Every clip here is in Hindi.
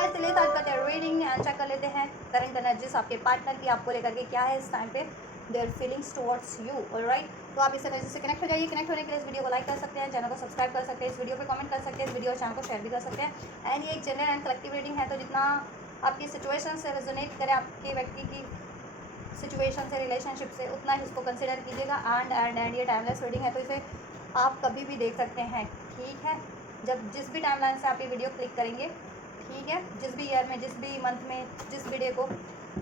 गाइस, चलिए स्टार्ट करते हैं रीडिंग एंड चेक कर लेते हैं करंट एनर्जीज आपके पार्टनर की आपको लेकर के क्या है इस टाइम पे their feelings towards you. Alright, तो आप इस एनर्जी से कनेक्ट हो जाइए। कनेक्ट होने के लिए इस वीडियो को लाइक कर सकते हैं, चैनल को सब्सक्राइब कर सकते हैं, इस वीडियो पे कमेंट कर सकते हैं, इस वीडियो और चैनल को शेयर भी कर सकते हैं। एंड ये एक जनरल एंड कलेक्टिव रीडिंग है, तो जितना आपकी सिचुएशन से रेजोनेट करे आपके व्यक्ति की सिचुएशन से, रिलेशनशिप से, उतना ही इसको कंसिडर कीजिएगा। एंड ये टाइमलेस रीडिंग है, तो इसे आप कभी भी देख सकते हैं। ठीक है, जब जिस भी टाइमलाइन से आप ये वीडियो क्लिक करेंगे, ठीक है, जिस भी ईयर में, जिस भी मंथ में, जिस भी डे को,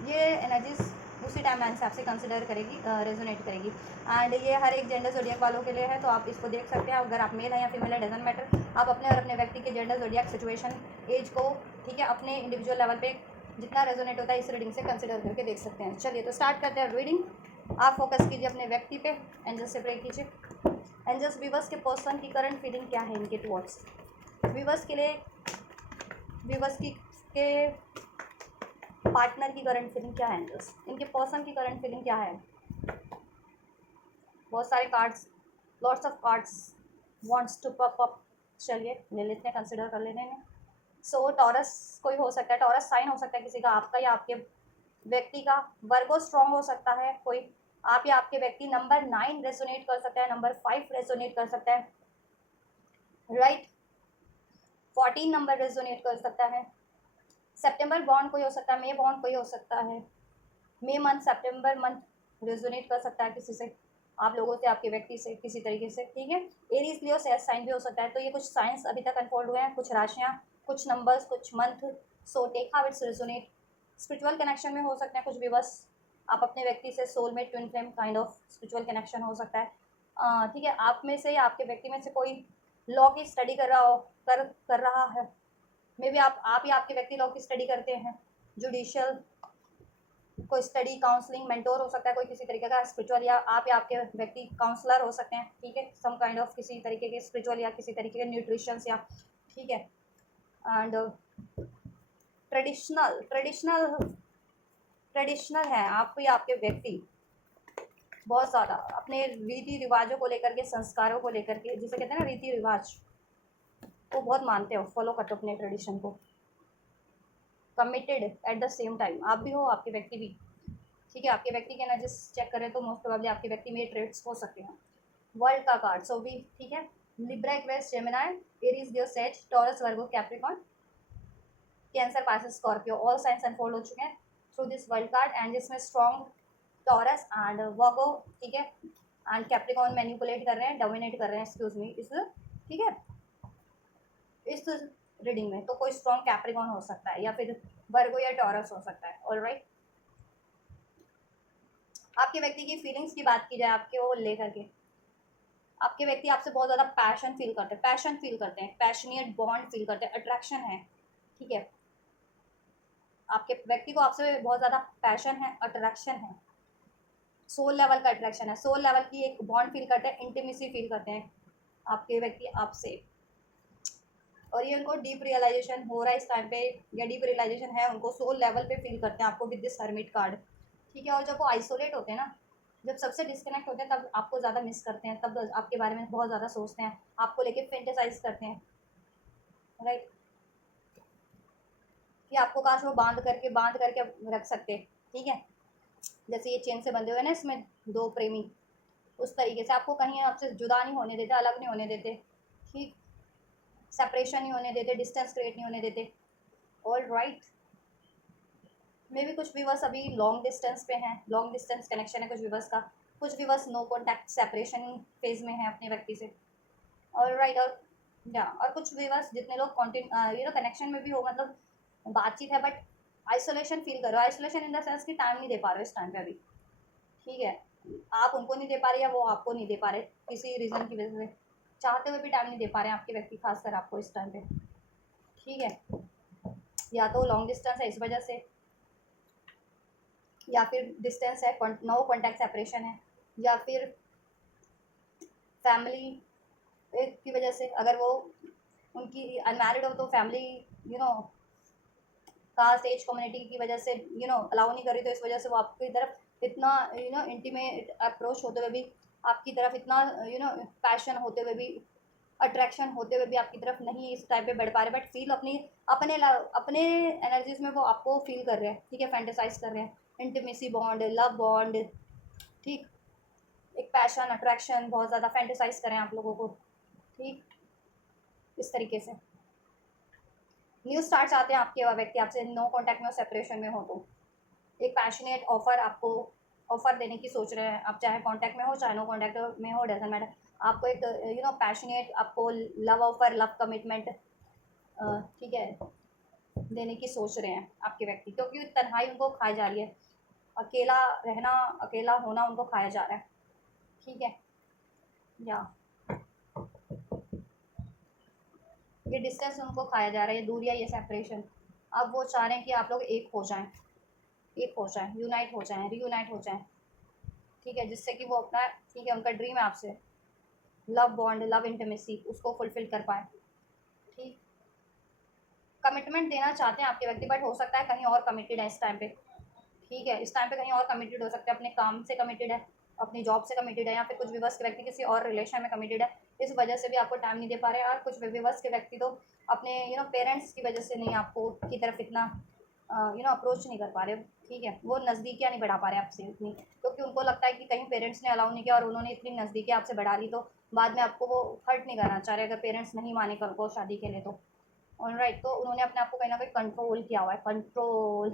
ये एनर्जीज उसी टाइमलाइन से आपसे कंसिडर करेगी, रेजोनेट करेगी। एंड ये हर एक जेंडर जोडियक वालों के लिए है, तो आप इसको देख सकते हैं। अगर आप मेल हैं या फीमेल है, डजंट मैटर, आप अपने और अपने व्यक्ति के जेंडर जोडियक सिचुएशन, एज को, ठीक है, अपने इंडिविजुअल लेवल पे जितना रेजोनेट होता है इस रीडिंग से कंसिडर करके देख सकते हैं। चलिए तो स्टार्ट करते हैं रीडिंग। आप फोकस कीजिए अपने व्यक्ति पे, एंजल्स से प्रे कीजिए। एंजल्स, व्यूअर्स के पर्सन की करंट फीलिंग क्या है इनके टुवर्ड्स, व्यूअर्स के लिए, व्यूअर्स की के पार्टनर की करंट फीलिंग क्या है, एंजल्स इनके पर्सन की करंट फीलिंग क्या है। बहुत सारे cards, lots of cards wants to pop up. चलिए ले लेते हैं, कंसिडर कर लेते हैं। सो टॉरस कोई हो सकता है, टॉरस साइन हो सकता है किसी का, आपका या आपके व्यक्ति का। वर्गो स्ट्रॉन्ग हो सकता है कोई, आप या आपके व्यक्ति। नंबर 9 रेजोनेट कर सकता है, नंबर 5 रेजोनेट कर सकता है, राइट। 14 नंबर रेजोनेट कर सकता है। सितंबर बॉन्ड कोई हो सकता है, मे बॉन्ड कोई हो सकता है, मे मंथ, सितंबर मंथ रेजोनेट कर सकता है किसी से, आप लोगों से, आपके व्यक्ति से किसी तरीके से। ठीक है, एरीज लियो सेल्फ साइन भी हो सकता है। तो ये कुछ साइंस अभी तक अनफोल्ड हुए हैं, कुछ राशियाँ, कुछ नंबर्स, कुछ month. So take how it's resonate. Spiritual connection में हो सकते हैं कुछ भी, बस आप अपने व्यक्ति से soulmate, twin flame kind of spiritual connection हो सकता है। ठीक है, आप में से या आपके व्यक्ति में से कोई लॉ की स्टडी कर रहा हो, कर रहा है। मे बी आप या आपके व्यक्ति लॉ की स्टडी करते हैं, जुडिशियल कोई स्टडी, काउंसलिंग, मेंटोर हो सकता है कोई किसी तरीके का स्पिरिचुअल, या आप या आपके व्यक्ति काउंसलर हो सकते हैं। ठीक है, सम काइंड ऑफ किसी तरीके के स्पिरिचुअल या किसी तरीके के न्यूट्रिशंस या, ठीक है। एंड ट्रेडिशनल ट्रेडिशनल ट्रेडिशनल है आप या आपके व्यक्ति, बहुत ज़्यादा अपने रीति रिवाजों को लेकर के, संस्कारों को लेकर के, जिसे कहते हैं ना रीति रिवाज, वो बहुत मानते हो, फॉलो करते हो अपने ट्रेडिशन को। Committed at the same time, आप भी हो, आपके व्यक्ति भी। ठीक है, आपके व्यक्ति के एनर्जीज चेक करें तो मोस्ट प्रोबेबली आपके व्यक्ति में ट्रेड्स हो सकते हैं। वर्ल्ड का कार्ड, सो भी ठीक है। Libra, Aquarius, Gemini, Aries, Leo, sage, Taurus, Virgo, Capricorn, Cancer, Pisces, Scorpio, all signs unfold हो चुके हैं through this world card. And जिसमें स्ट्रॉन्ग टॉरस एंड वर्गो, ठीक है, एंड कैप्रिकॉर्न मैनिपुलेट कर रहे हैं, डोमिनेट कर रहे हैं, एक्सक्यूज मी, इस, ठीक है, इस रीडिंग में। तो कोई स्ट्रॉन्ग कैप्रिकॉर्न हो सकता है, या फिर वर्गो या टॉरस हो सकता है। ऑलराइट, आपके व्यक्ति की फीलिंग्स की बात की जाए, आपके वो लेकर के, आपके व्यक्ति आपसे बहुत ज़्यादा पैशन फील करते हैं, पैशन फील करते हैं, पैशनेट बॉन्ड फील करते हैं, अट्रैक्शन है। ठीक है, आपके व्यक्ति को आपसे बहुत ज़्यादा पैशन है, अट्रैक्शन है, सोल लेवल का अट्रैक्शन है, सोल लेवल की एक बॉन्ड फील करते हैं, इंटीमेसी फील करते हैं आपके व्यक्ति आपसे। और ये उनको डीप रियलाइजेशन हो रहा है इस टाइम पे, या डीप रियलाइजेशन है उनको, सोल लेवल पे फील करते हैं आपको विद दिस हर्मिट कार्ड। ठीक है, और जब वो आइसोलेट होते हैं ना, जब सबसे डिस्कनेक्ट होते हैं, तब आपको ज़्यादा मिस करते हैं, तब आपके बारे में बहुत ज़्यादा सोचते हैं, आपको लेके फेंटेसाइज करते हैं, राइट, कि आपको काश वो बांध करके रख सकते। ठीक है, जैसे ये चेन से बंधे हुए ना इसमें दो प्रेमी, उस तरीके से आपको कहीं आपसे जुदा नहीं होने देते, अलग नहीं होने देते, ठीक, सेपरेशन नहीं होने देते, डिस्टेंस क्रिएट नहीं होने देते। ऑल राइट, मे भी कुछ व्यूवर्स अभी लॉन्ग डिस्टेंस पे हैं, लॉन्ग डिस्टेंस कनेक्शन है कुछ व्यूवर्स का, कुछ viewers no contact separation phase में है अपने व्यक्ति से। और राइट, और या और कुछ व्यूवर्स जितने लोग कनेक्शन में भी हो, मतलब बातचीत है, बट आइसोलेशन फील करो, आइसोलेशन इन द सेंस कि टाइम नहीं दे पा रहे हो इस टाइम पे अभी। ठीक है, आप उनको नहीं दे पा रहे या वो आपको नहीं दे पा रहे, किसी रीज़न की वजह से चाहते हुए भी टाइम नहीं दे पा रहे हैं आपके व्यक्ति, खासकर आपको इस टाइम पे। ठीक है, या तो लॉन्ग डिस्टेंस है इस वजह से, या फिर डिस्टेंस है, नो कॉन्टैक्ट सेपरेशन है, या फिर फैमिली की वजह से, अगर वो उनकी अनमैरिड हो तो फैमिली कास्ट, एज, कम्युनिटी की वजह से अलाउ नहीं करी, तो इस वजह से वो आपकी तरफ इतना इंटीमेट अप्रोच होते हुए भी, आपकी तरफ इतना पैशन होते हुए भी अट्रैक्शन होते हुए भी आपकी तरफ नहीं इस टाइप पे बढ़ पा रहे, बट फील अपने एनर्जीज में वो आपको फील कर रहे हैं, ठीक है, फैंटेसाइज कर रहे हैं, इंटीमेसी बॉन्ड, लव बॉन्ड, ठीक, एक पैशन अट्रैक्शन बहुत ज़्यादा फैंटेसाइज करें आप लोगों को, ठीक, इस तरीके से न्यू स्टार्ट चाहते हैं आपके व्यक्ति आपसे नो कॉन्टैक्ट में हो, सेपरेशन में हो तो एक पैशनेट ऑफर आपको ऑफर देने की सोच रहे हैं, आप चाहे कांटेक्ट में हो चाहे नो कांटेक्ट में हो, डजंट मैटर, आपको एक पैशनेट आपको लव ऑफर, लव कमिटमेंट, ठीक है, देने की सोच रहे हैं आपके व्यक्ति, क्योंकि तन्हाई उनको खाई जा रही है, अकेला रहना, अकेला होना उनको खाया जा रहा है, ठीक है, या ये डिस्टेंस उनको खाया जा रहा है, ये दूरिया, ये सेपरेशन, अब वो चाह रहे हैं कि आप लोग एक हो जाएं, एक हो जाएं, यूनाइट हो जाएं, रीयूनाइट हो जाएं, ठीक है, जिससे कि वो अपना, ठीक है, उनका ड्रीम है आपसे लव बॉन्ड, लव इंटीमेसी, उसको फुलफिल कर पाए, ठीक, कमिटमेंट देना चाहते हैं आपके व्यक्ति, बट हो सकता है कहीं और कमिटेड है इस टाइम पे, ठीक है, इस टाइम पे कहीं और कमिटेड हो सकता है, अपने काम से कमिटेड है, अपनी जॉब से कमिटेड है, या फिर कुछ विवश के व्यक्ति किसी और रिलेशन में कमिटेड है, इस वजह से भी आपको टाइम नहीं दे पा रहे हैं, और कुछ विवश के व्यक्ति तो अपने पेरेंट्स की वजह से नहीं आपको की तरफ इतना अप्रोच नहीं कर पा रहे, ठीक है, वो नज़दीकियाँ नहीं बढ़ा पा रहे आपसे इतनी, क्योंकि उनको लगता है कि कहीं पेरेंट्स ने अलाउ नहीं किया और उन्होंने इतनी नज़दीकी आपसे बढ़ा ली तो बाद में आपको वो हर्ट नहीं करना चाह रहे अगर पेरेंट्स नहीं माने कल को शादी के लिए तो, ऑलराइट, तो उन्होंने अपने आप को कहीं ना कहीं कंट्रोल किया हुआ है, कंट्रोल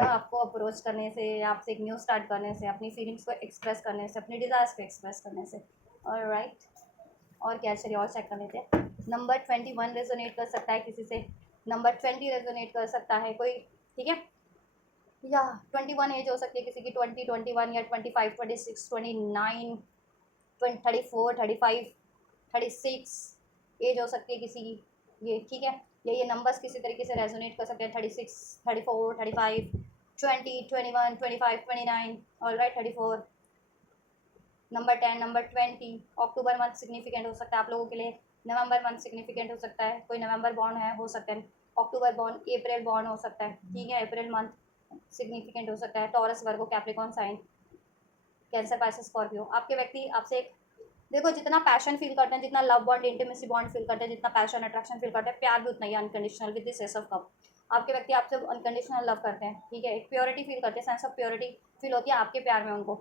आपको अप्रोच करने से, आपसे एक न्यू स्टार्ट करने से, अपनी फीलिंग्स को एक्सप्रेस करने से, अपनी डिज़ायर्स को एक्सप्रेस करने से, ऑलराइट, और क्या, चलिए और चेक कर लेते हैं, नंबर 21 रेजोनेट कर सकता है किसी से, नंबर 20 रेजोनेट कर सकता है कोई, ठीक है, या 21 एज हो सकती है किसी की, 20, 21 या 25, 26, 29, 34, 35, 36 एज हो सकती है किसी की, ये ठीक है, ये नंबर्स किसी तरीके से रेजोनेट कर सकते हैं, 36, 34, 35, 20, 21, 25, 29, ऑलराइट, 34, नंबर 10, नंबर 20, अक्टूबर मंथ सिग्निफिकेंट हो सकता है आप लोगों के लिए, नवंबर मंथ सिग्निफिकेंट हो सकता है, कोई नवंबर बॉर्न है हो सकता है, अक्टूबर बॉर्न, अप्रैल बॉर्न हो सकता है, ठीक है, अप्रैल मंथ सिग्निफिकेंट हो सकता है, Taurus, Virgo, Capricorn sign, Cancer, Pisces, Scorpio, आपके व्यक्ति आपसे एक, देखो जितना पैशन फील करते हैं, जितना love bond, intimacy bond feel करते हैं, जितना पैशन अट्रैक्शन फील करते हैं, प्यार भी उतना ही unconditional with this ace of cup, आपके व्यक्ति आपसे अनकंडीशनल लव करते हैं, ठीक है, एक प्योरिटी फील करते हैं, सेंस ऑफ प्योरिटी फील होती है आपके प्यार में उनको,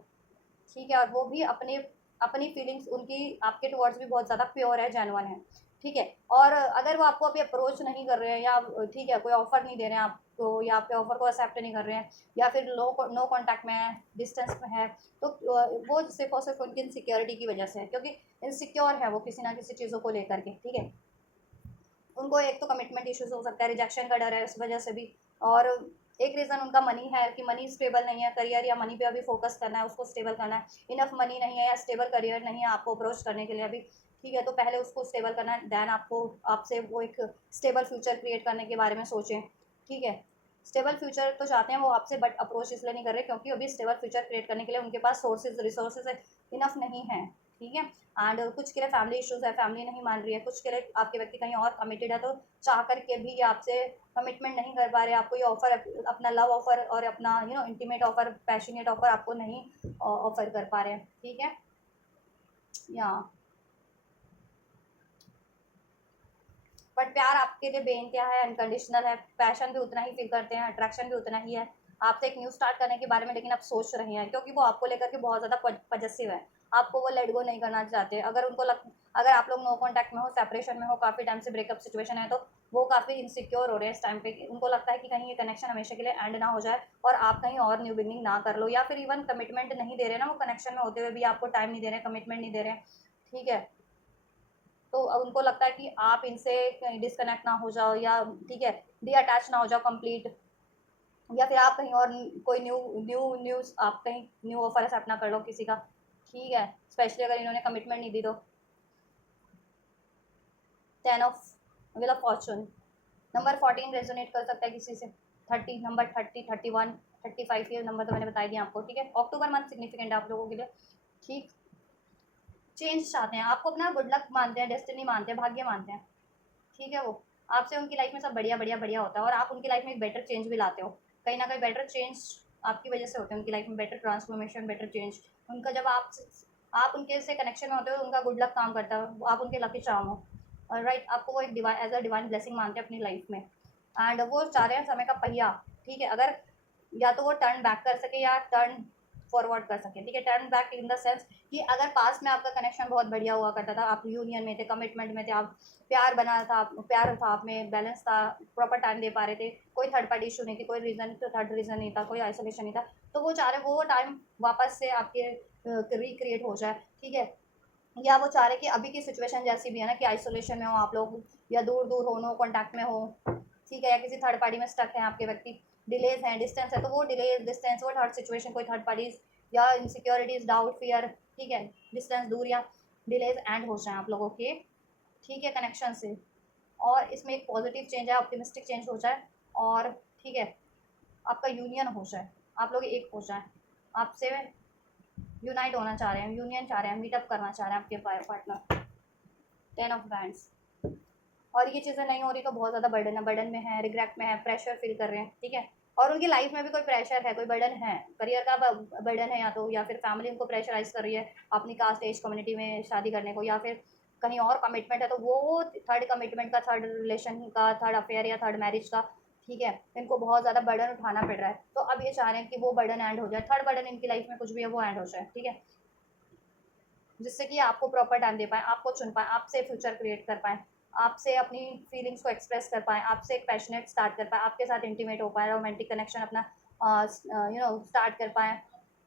ठीक है, और वो भी अपने अपनी फीलिंग्स उनकी आपके टुवर्ड्स भी बहुत ज़्यादा प्योर है, जेन्युइन है, ठीक है, और अगर वो आपको अभी अप्रोच नहीं कर रहे हैं या ठीक है कोई ऑफर नहीं दे रहे हैं आपको, या आपके ऑफर को एक्सेप्ट नहीं कर रहे हैं, या फिर नो कॉन्टैक्ट में है, डिस्टेंस में है, तो वो सिर्फ और सिर्फ उनकी इनसिक्योरिटी की वजह से है, क्योंकि इनसिक्योर है वो किसी ना किसी चीज़ों को लेकर के, ठीक है, उनको एक तो कमिटमेंट इश्यूज हो सकता है, रिजेक्शन का डर है उस वजह से भी, और एक रीज़न उनका मनी है कि मनी स्टेबल नहीं है, करियर या मनी पे अभी फोकस करना है, उसको स्टेबल करना है, इनफ मनी नहीं है या स्टेबल करियर नहीं है आपको अप्रोच करने के लिए अभी, ठीक है, तो पहले उसको स्टेबल करना है, दैन आपको आपसे वो एक स्टेबल फ्यूचर क्रिएट करने के बारे में सोचें, ठीक है, स्टेबल फ्यूचर तो चाहते हैं वो आपसे, बट अप्रोच इसलिए नहीं कर रहे क्योंकि अभी स्टेबल फ्यूचर क्रिएट करने के लिए उनके पास सोर्सेज रिसोर्सेज इनफ नहीं है, ठीक है, एंड कुछ के लिए फैमिली इश्यूज है, फैमिली नहीं मान रही है, कुछ के लिए आपके व्यक्ति कहीं और कमिटेड है, तो चाह करके भी ये आपसे कमिटमेंट नहीं कर पा रहे, आपको ये ऑफर, अपना लव ऑफर और अपना इंटीमेट ऑफर, पैशनेट ऑफर आपको नहीं ऑफर कर पा रहे हैं, ठीक है, या बट प्यार आपके लिए बेइंतहा है, अनकंडीशनल है, पैशन भी उतना ही फील करते हैं, अट्रैक्शन भी उतना ही है आपसे एक न्यू स्टार्ट करने के बारे में, लेकिन आप सोच रहे हैं क्योंकि वो आपको लेकर के बहुत ज़्यादा पजेसिव है, आपको वो लेट गो नहीं करना चाहते, अगर आप लोग नो कॉन्टैक्ट में हो, सेपरेशन में हो, काफ़ी टाइम से ब्रेकअप सिचुएशन है, तो वो काफ़ी इनसिक्योर हो रहे हैं इस टाइम पे, उनको लगता है कि कहीं ये कनेक्शन हमेशा के लिए एंड ना हो जाए और आप कहीं और न्यू बिगनिंग ना कर लो, या फिर इवन कमिटमेंट नहीं दे रहे ना, वो कनेक्शन में होते हुए भी आपको टाइम नहीं दे रहे, कमिटमेंट नहीं दे रहे, ठीक है, तो उनको लगता है कि आप इनसे कहीं डिस्कनेक्ट ना हो जाओ, या ठीक है डी अटैच ना हो जाओ कंप्लीट, या फिर आप कहीं और कोई न्यूज़ आप कहीं न्यू ऑफर एक्सेप्ट ना कर लो किसी का, ठीक है, स्पेशली अगर इन्होंने कमिटमेंट नहीं दी तो, 10 of wheel of Fortune, number 14 resonate कर सकता है किसी से, 30, नंबर 30, 31, 35, ये नंबर तो मैंने बता दिया आपको, ठीक है, अक्टूबर मंथ सिग्निफिकेंट है आप लोगों के लिए, ठीक, चेंज चाहते हैं, आपको अपना गुड लक मानते हैं, डेस्टिनी मानते हैं, भाग्य मानते हैं, ठीक है, वो आपसे उनकी लाइफ में सब बढ़िया बढ़िया बढ़िया होता है, और आप उनकी लाइफ में एक बेटर चेंज भी लाते हो, कहीं ना कहीं बेटर चेंज आपकी वजह से होते हैं उनकी लाइफ में, बेटर ट्रांसफॉर्मेशन, बेटर चेंज उनका, जब आप आप उनके से कनेक्शन में होते हो, उनका गुड लक काम करता है, आप उनके लकी चार्म हो, और राइट, आपको वो एक divine as a divine blessing मानते हैं अपनी लाइफ में। एंड वो चाह रहे हैं समय का पहिया, ठीक है, अगर या तो वो टर्न बैक कर सके या टर्न फॉरवर्ड कर सके, ठीक है। Turn back in the sense कि अगर पास में आपका कनेक्शन बहुत बढ़िया हुआ करता था, आप यूनियन में थे, कमिटमेंट में थे, आप प्यार बना था, प्यार था, आप में बैलेंस था, प्रॉपर टाइम दे पा रहे थे, कोई थर्ड पार्टी इशू नहीं थी, कोई रीजन तो थर्ड रीजन नहीं था, कोई आइसोलेशन नहीं था, तो वो चाह रहे वो टाइम वापस से आपके रिक्रिएट हो जाए, ठीक है। या वो चाह रहे कि अभी की सिचुएशन जैसी भी है ना, कि आइसोलेशन में हो आप लोग, या दूर दूर हो, नो कॉन्टैक्ट में हो, ठीक है, या किसी थर्ड पार्टी में स्टक है आपके व्यक्ति, डिलेज हैं, डिस्टेंस है, तो वो डिलेज डिस्टेंस, वो थर्ड सिचुएशन, कोई थर्ड पार्टीज या इनसिक्योरिटीज, डाउट, फियर, ठीक है, डिस्टेंस, दूर या डिलेज एंड हो जाए आप लोगों के, ठीक है, कनेक्शन से। और इसमें एक पॉजिटिव चेंज है, ऑप्टिमिस्टिक चेंज हो जाए, और ठीक है, आपका यूनियन हो जाए, आप लोग एक हो जाए, आपसे यूनाइट होना चाह रहे हैं, यूनियन चाह रहे हैं, मीटअप करना चाह रहे हैं आपके पार्टनर। 10 of bands. और ये चीज़ें नहीं हो रही तो बहुत ज़्यादा बर्डन है, बर्डन में है, रिग्रेट में है, प्रेशर फील कर रहे हैं, ठीक है। और उनकी लाइफ में भी कोई प्रेशर है, कोई बर्डन है, करियर का बर्डन है, या तो या फिर फैमिली उनको प्रेशराइज कर रही है अपनी कास्ट एज कम्युनिटी में शादी करने को, या फिर कहीं और कमिटमेंट है, तो वो थर्ड कमिटमेंट का, थर्ड रिलेशन का, थर्ड अफेयर या थर्ड मैरिज का, ठीक है, इनको बहुत ज़्यादा बर्डन उठाना पड़ रहा है, तो अब ये चाह रहे हैं कि वो बर्डन एंड हो जाए, थर्ड बर्डन इनकी लाइफ में कुछ भी है वो एंड हो जाए, ठीक है, जिससे कि आपको प्रॉपर टाइम दे पाएँ, आपको चुन पाएँ, आपसे फ्यूचर क्रिएट कर पाएँ, आपसे अपनी फीलिंग्स को एक्सप्रेस कर पाएँ, आपसे एक पैशनेट स्टार्ट कर पाएँ, आपके साथ इंटीमेट हो पाएँ, रोमांटिक कनेक्शन अपना स्टार्ट कर पाएँ,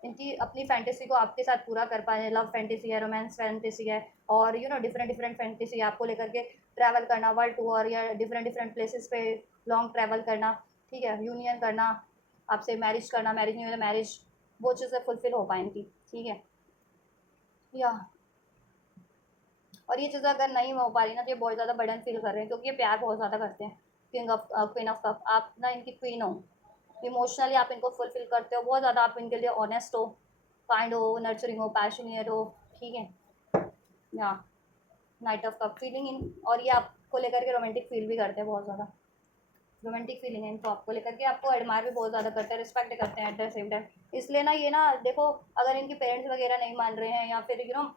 इनकी अपनी फैंटेसी को आपके साथ पूरा कर पाएँ, लव फैंटेसी है, रोमांस फैंटेसी है, और डिफरेंट डिफरेंट फैंटेसी आपको लेकर के ट्रैवल करना, वर्ल्ड टूर या डिफरेंट डिफरेंट प्लेसेस पे लॉन्ग ट्रैवल करना, ठीक है, यूनियन करना, आपसे मैरिज करना, मैरिज नहीं हो तो मैरिज, वो चीज़ें फुलफिल हो पाए इनकी, ठीक है, या और ये चीज़ें अगर नहीं हो पा रही ना, तो ये बहुत ज़्यादा बर्डन फील कर रहे हैं, क्योंकि ये प्यार बहुत ज़्यादा करते हैं। King of queen of cup, आप ना इनकी क्वीन हो, इमोशनली आप इनको फुलफिल करते हो बहुत ज़्यादा, आप इनके लिए ऑनेस्ट हो, काइंड हो, नर्चरिंग हो, पैशनेट हो, ठीक है, या night of cup feeling in, और ये आपको लेकर के रोमांटिक फील भी करते हैं बहुत ज़्यादा, रोमांटिक फीलिंग है इनको आपको लेकर के, आपको एडमायर भी बहुत ज़्यादा करते हैं, रिस्पेक्ट करते हैं एट द सेम टाइम। इसलिए ना ये ना देखो, अगर इनके पेरेंट्स वगैरह नहीं मान रहे हैं, या फिर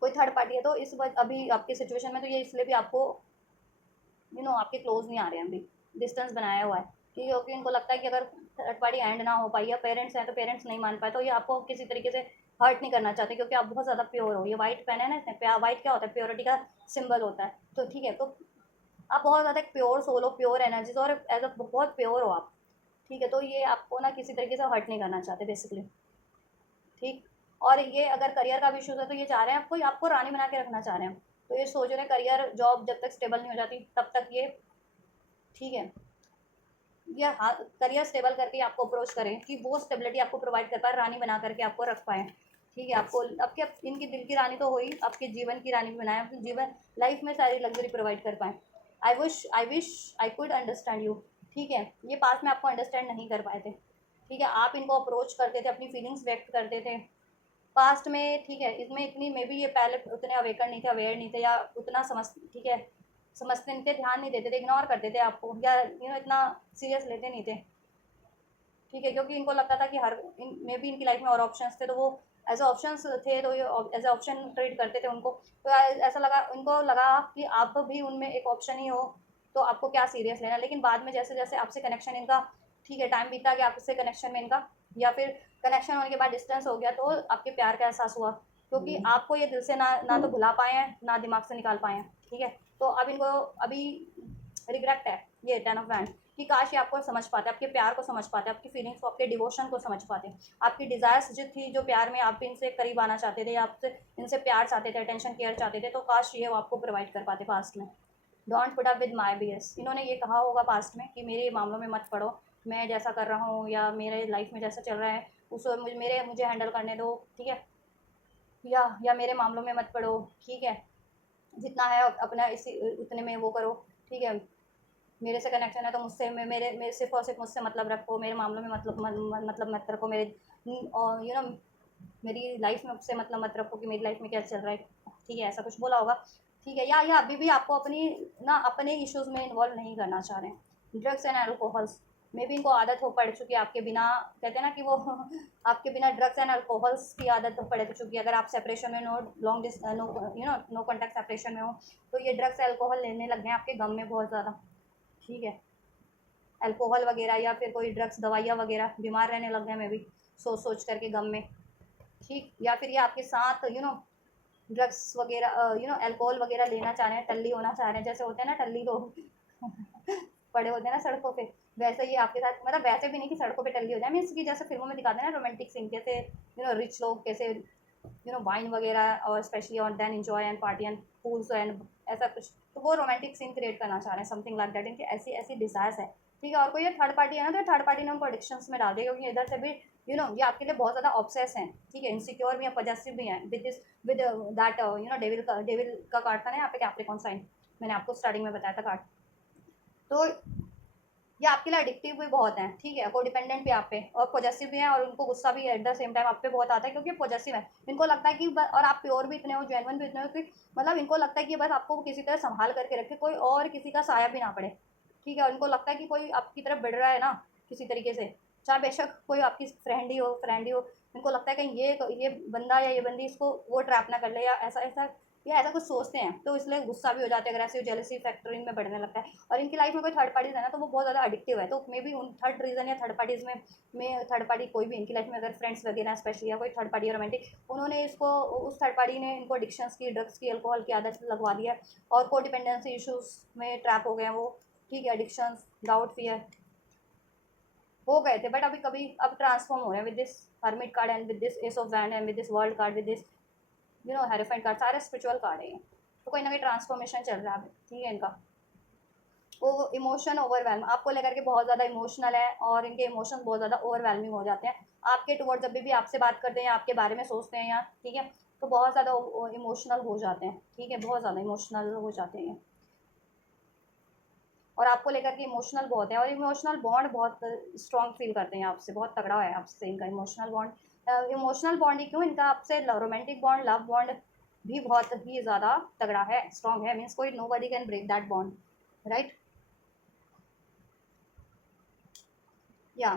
कोई थर्ड पार्टी है, तो इस वक्त अभी आपकी सिचुएशन में तो ये इसलिए भी आपको आपके क्लोज नहीं आ रहे हैं, अभी डिस्टेंस बनाया हुआ है, क्योंकि इनको लगता है कि अगर थर्ड पार्टी एंड ना हो पाई, या पेरेंट्स हैं तो पेरेंट्स नहीं मान पाए, तो ये आपको किसी तरीके से हर्ट नहीं करना चाहते, क्योंकि आप बहुत ज़्यादा प्योर हो, ये वाइट पहने है ना इसने, वाइट क्या होता है, प्योरिटी का सिंबल होता है, तो ठीक है, तो आप बहुत ज़्यादा एक प्योर सोल हो, प्योर एनर्जीज, और एज अ बहुत प्योर हो आप, ठीक है, तो ये आपको ना किसी तरीके से हर्ट नहीं करना चाहते बेसिकली, ठीक। और ये अगर करियर का भी इशूज़ है, तो ये चाह रहे हैं आपको आपको रानी बना के रखना चाह रहे हैं, तो ये सोच रहे हैं करियर जॉब जब तक स्टेबल नहीं हो जाती तब तक ये, ठीक है, या हाँ, करियर स्टेबल करके आपको अप्रोच करें कि वो स्टेबिलिटी आपको प्रोवाइड कर पाए, रानी बना करके आपको रख पाएँ, ठीक है, आपको आपके इनकी दिल की रानी तो हो ही, आपके जीवन की रानी भी बनाएं, अपने जीवन लाइफ में सारी लग्जरी प्रोवाइड कर पाएँ। I wish I could understand you, ठीक है, ये पास में आपको अंडरस्टैंड नहीं कर पाए थे, ठीक है, आप इनको अप्रोच करते थे, अपनी फीलिंग्स व्यक्त करते थे पास्ट में, ठीक है, इसमें इतनी मे बी ये पहले उतने अवेकर नहीं थे, अवेयर नहीं थे, या उतना ठीक है, समझते नहीं थे, ध्यान नहीं देते थे, इग्नोर करते थे आपको, या इतना सीरियस लेते नहीं थे, ठीक है, क्योंकि इनको लगता था कि हर मे बी इनकी लाइफ में और ऑप्शंस थे, तो वो एज ऑप्शंस थे, तो ये एज ए ऑप्शन ट्रीट करते थे उनको, तो ऐसा लगा, उनको लगा कि आप भी उनमें एक ऑप्शन ही हो, तो आपको क्या सीरियस लेना, लेकिन बाद में जैसे जैसे आपसे कनेक्शन इनका, ठीक है, टाइम बीता गया आपसे कनेक्शन में इनका, या फिर कनेक्शन होने के बाद डिस्टेंस हो गया, तो आपके प्यार का एहसास हुआ, क्योंकि आपको ये दिल से ना तो भुला पाए हैं, ना दिमाग से निकाल पाए हैं, ठीक है, तो अब इनको अभी रिग्रेट है, ये 10 ऑफ वैंड, कि काश ये आपको समझ पाते, आपके प्यार को समझ पाते, आपकी फीलिंग्स को, आपके डिवोशन को समझ पाते, आपकी डिज़ायर्स जो थी, जो प्यार में आप इनसे करीब आना चाहते थे, आपसे इनसे प्यार चाहते थे, अटेंशन केयर चाहते थे, तो काश ये वो आपको प्रोवाइड कर पाते पास्ट में। Don't put up with my BS, इन्होंने ये कहा होगा पास्ट में कि मेरे मामलों में मत पड़ो, मैं जैसा कर रहा हूँ या मेरे लाइफ में जैसा चल रहा है उसको मुझे हैंडल करने दो, ठीक है, या मेरे मामलों में मत पड़ो, ठीक है, जितना है अपना इसी उतने में वो करो, ठीक है, मेरे से कनेक्शन है तो मुझसे मेरे सिर्फ और सिर्फ मुझसे मतलब रखो, मेरे मामलों में मतलब मत रखो, मेरे और मेरी लाइफ में से मतलब मत रखो कि मेरी लाइफ में क्या चल रहा है, ठीक है, ऐसा कुछ बोला होगा, ठीक है, या अभी भी आपको अपनी ना अपने इश्यूज़ में इन्वॉल्व नहीं करना चाह रहे हैं, drugs and alcohols, may be इनको आदत हो पड़ चुकी है आपके बिना, कहते हैं ना कि वो आपके बिना ड्रग्स एंड अल्कोहल्स की आदत हो पड़ चुकी है। अगर आप सेपरेशन में no long no no contact separation में हो तो ये ड्रग्स अल्कोहल लेने लग गए हैं आपके गम में बहुत ज़्यादा, ठीक है। अल्कोहल वगैरह या फिर कोई ड्रग्स दवाइयाँ वगैरह, बीमार रहने लग गए मे भी सोच सोच करके गम में, ठीक। या फिर ये आपके साथ ड्रग्स वगैरह अल्कोहल वगैरह लेना चाह रहे हैं, टल्ली होना चाह रहे हैं, जैसे होते हैं ना टल्ली लोग पड़े होते हैं ना सड़कों पे, वैसे ही आपके साथ, मतलब वैसे भी नहीं कि सड़कों पे टल्ली हो जाए, मीन्स की जैसे फिल्मों में दिखाते हैं ना रोमांटिक सीन, कैसे रिच लोग कैसे वाइन वगैरह और specially on then enjoy and party and pools and ऐसा कुछ, तो वो रोमांटिक सीन क्रिएट करना चाह रहे हैं, समथिंग लाइक दैट। इनकी ऐसी ऐसी डिज़ायर्स है, ठीक है। और कोई ये थर्ड पार्टी है ना, तो थर्ड पार्टी ने उनको एडिक्शंस में डाल दिया, क्योंकि इधर से भी ये आपके लिए बहुत ज़्यादा ऑब्सेस हैं, ठीक है, इनसिक्योर भी हैं, पॉजेसिव भी हैं with this with that devil का कार्ड था ना यहाँ पे कैप्रिकॉर्न साइन, मैंने आपको स्टार्टिंग में बताया था कार्ड। तो ये आपके लिए एडिक्टिव भी बहुत हैं, ठीक है, को डिपेंडेंट भी आप पे और पॉजेसिव भी हैं, और उनको गुस्सा भी एट द सेम टाइम आप पे बहुत आता है, क्योंकि पॉजेसिव है। इनको लगता है कि और आप प्योर भी इतने हो, जेन्युइन भी इतने हो कि मतलब इनको लगता है कि बस आपको किसी तरह संभाल करके रखे, कोई और किसी का साया भी ना पड़े, ठीक है। और इनको लगता है कि कोई आपकी तरफ बढ़ रहा है ना किसी तरीके से, चाहे बेशक कोई आपकी फ्रेंड ही हो, इनको लगता है कहीं ये बंदा या ये बंदी इसको वो ट्रैप ना कर ले, या ऐसा ऐसा या ऐसा कुछ सोचते हैं, तो इसलिए गुस्सा भी हो जाते हैं, अग्रेसिव जेलसी फैक्टर इनमें बढ़ने लगता है। और इनकी लाइफ में कोई थर्ड पार्टीज है ना, तो वो बहुत ज़्यादा एडिक्टिव है, तो मे बी उन थर्ड रीज़न या थर्ड पार्टीज में थर्ड पार्टी कोई भी इनकी लाइफ में अगर फ्रेंड्स वगैरह स्पेशली या कोई थर्ड पार्टी रोमांटिक, उन्होंने इसको उस थर्ड पार्टी ने इनको एडिक्शंस की, ड्रग्स की, अल्कोहल की आदत लगवा दी है, और को डिपेंडेंसी इशूज़ में ट्रैप हो गए हैं वो, ठीक है। एडिक्शंस, डाउट, फियर हो गए थे, बट अभी कभी अब ट्रांसफॉर्म हो रहे हैं with this hermit card and with this ace of wand and with this world card, with this hierophant card, सारे स्पिरिचुअल कार्ड है ये। तो कोई ना कोई ट्रांसफॉर्मेशन चल रहा है, ठीक है। इनका वो इमोशन ओवरवेलम आपको लेकर के बहुत ज़्यादा इमोशनल है, और इनके इमोशन बहुत ज़्यादा ओवरवेलमिंग हो जाते हैं आपके टुवर्ड्स, जब भी आपसे बात करते हैं, आपके बारे में सोचते हैं या, ठीक है, तो बहुत ज़्यादा इमोशनल हो जाते हैं, ठीक है, बहुत ज़्यादा इमोशनल हो जाते हैं, और आपको लेकर के इमोशनल बहुत है, और इमोशनल बॉन्ड बहुत स्ट्रॉन्ग फील करते हैं आपसे, बहुत तगड़ा है आपसे इनका इमोशनल बॉन्ड। इमोशनल बॉन्ड ही क्यों, इनका आपसे रोमांटिक बॉन्ड, लव बॉन्ड भी बहुत ही ज़्यादा तगड़ा है, स्ट्रॉन्ग है, मीन्स कोई nobody can break that bond, right. या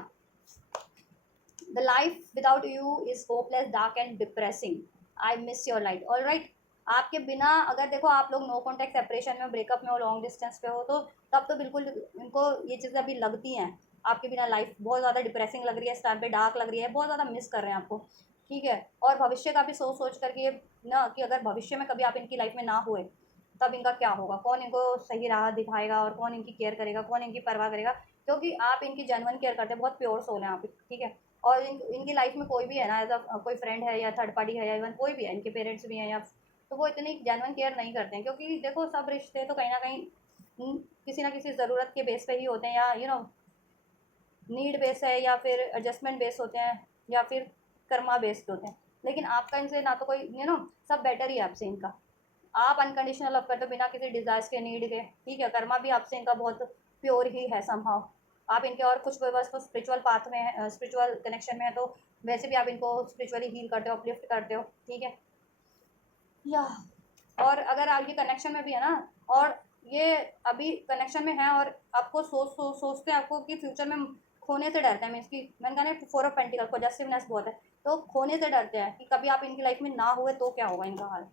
the life without you is hopeless, dark and depressing, I miss your light, all right. आपके बिना, अगर देखो आप लोग नो कॉन्टैक्ट सेपरेशन में, ब्रेकअप में हो, लॉन्ग डिस्टेंस पे हो, तो तब तो बिल्कुल इनको ये चीज़ें अभी लगती हैं, आपके बिना लाइफ बहुत ज़्यादा डिप्रेसिंग लग रही है, इस टाइम पे डार्क लग रही है, बहुत ज़्यादा मिस कर रहे हैं आपको, ठीक है। और भविष्य का भी सोच सोच करके ये ना, कि अगर भविष्य में कभी आप इनकी लाइफ में ना हुए, तब इनका क्या होगा, कौन इनको सही राह दिखाएगा, और कौन इनकी केयर करेगा, कौन इनकी परवाह करेगा, क्योंकि आप इनकी जेन्युइन केयर करते हैं, बहुत प्योर सोल हैं आप, ठीक है। और इनकी लाइफ में कोई भी है ना, एज अ कोई फ्रेंड है या थर्ड पार्टी है, या इवन कोई भी है, इनके पेरेंट्स भी हैं या, तो वो इतनी जेन्युइन केयर नहीं करते हैं, क्योंकि देखो सब रिश्ते तो कहीं ना कहीं किसी ना किसी ज़रूरत के बेस पे ही होते हैं, या नीड बेस है, या फिर एडजस्टमेंट बेस होते हैं, या फिर कर्मा बेस्ड होते हैं। लेकिन आपका इनसे ना तो कोई सब बेटर ही है आपसे इनका, आप अनकंडीशनल लव करते हो बिना किसी डिज़ायर्स के, नीड के, ठीक है। कर्मा भी आपसे इनका बहुत प्योर ही है समहाउ, आप इनके और कुछ बस तो स्पिरिचुअल पाथ में है, स्पिरिचुअल कनेक्शन में है, तो वैसे भी आप इनको स्पिरिचुअली हील करते हो, अपलिफ्ट करते हो, ठीक है। या और अगर आप ये कनेक्शन में भी है ना, और ये अभी कनेक्शन में है, और आपको सोचते हैं आपको कि फ्यूचर में खोने से डरते हैं, मीन्स की मैंने कहा ना, फोर ऑफ पेंटिकल पॉजिटिवनेस बहुत है, तो खोने से डरते हैं कि कभी आप इनकी लाइफ में ना हुए तो क्या होगा इनका हाल।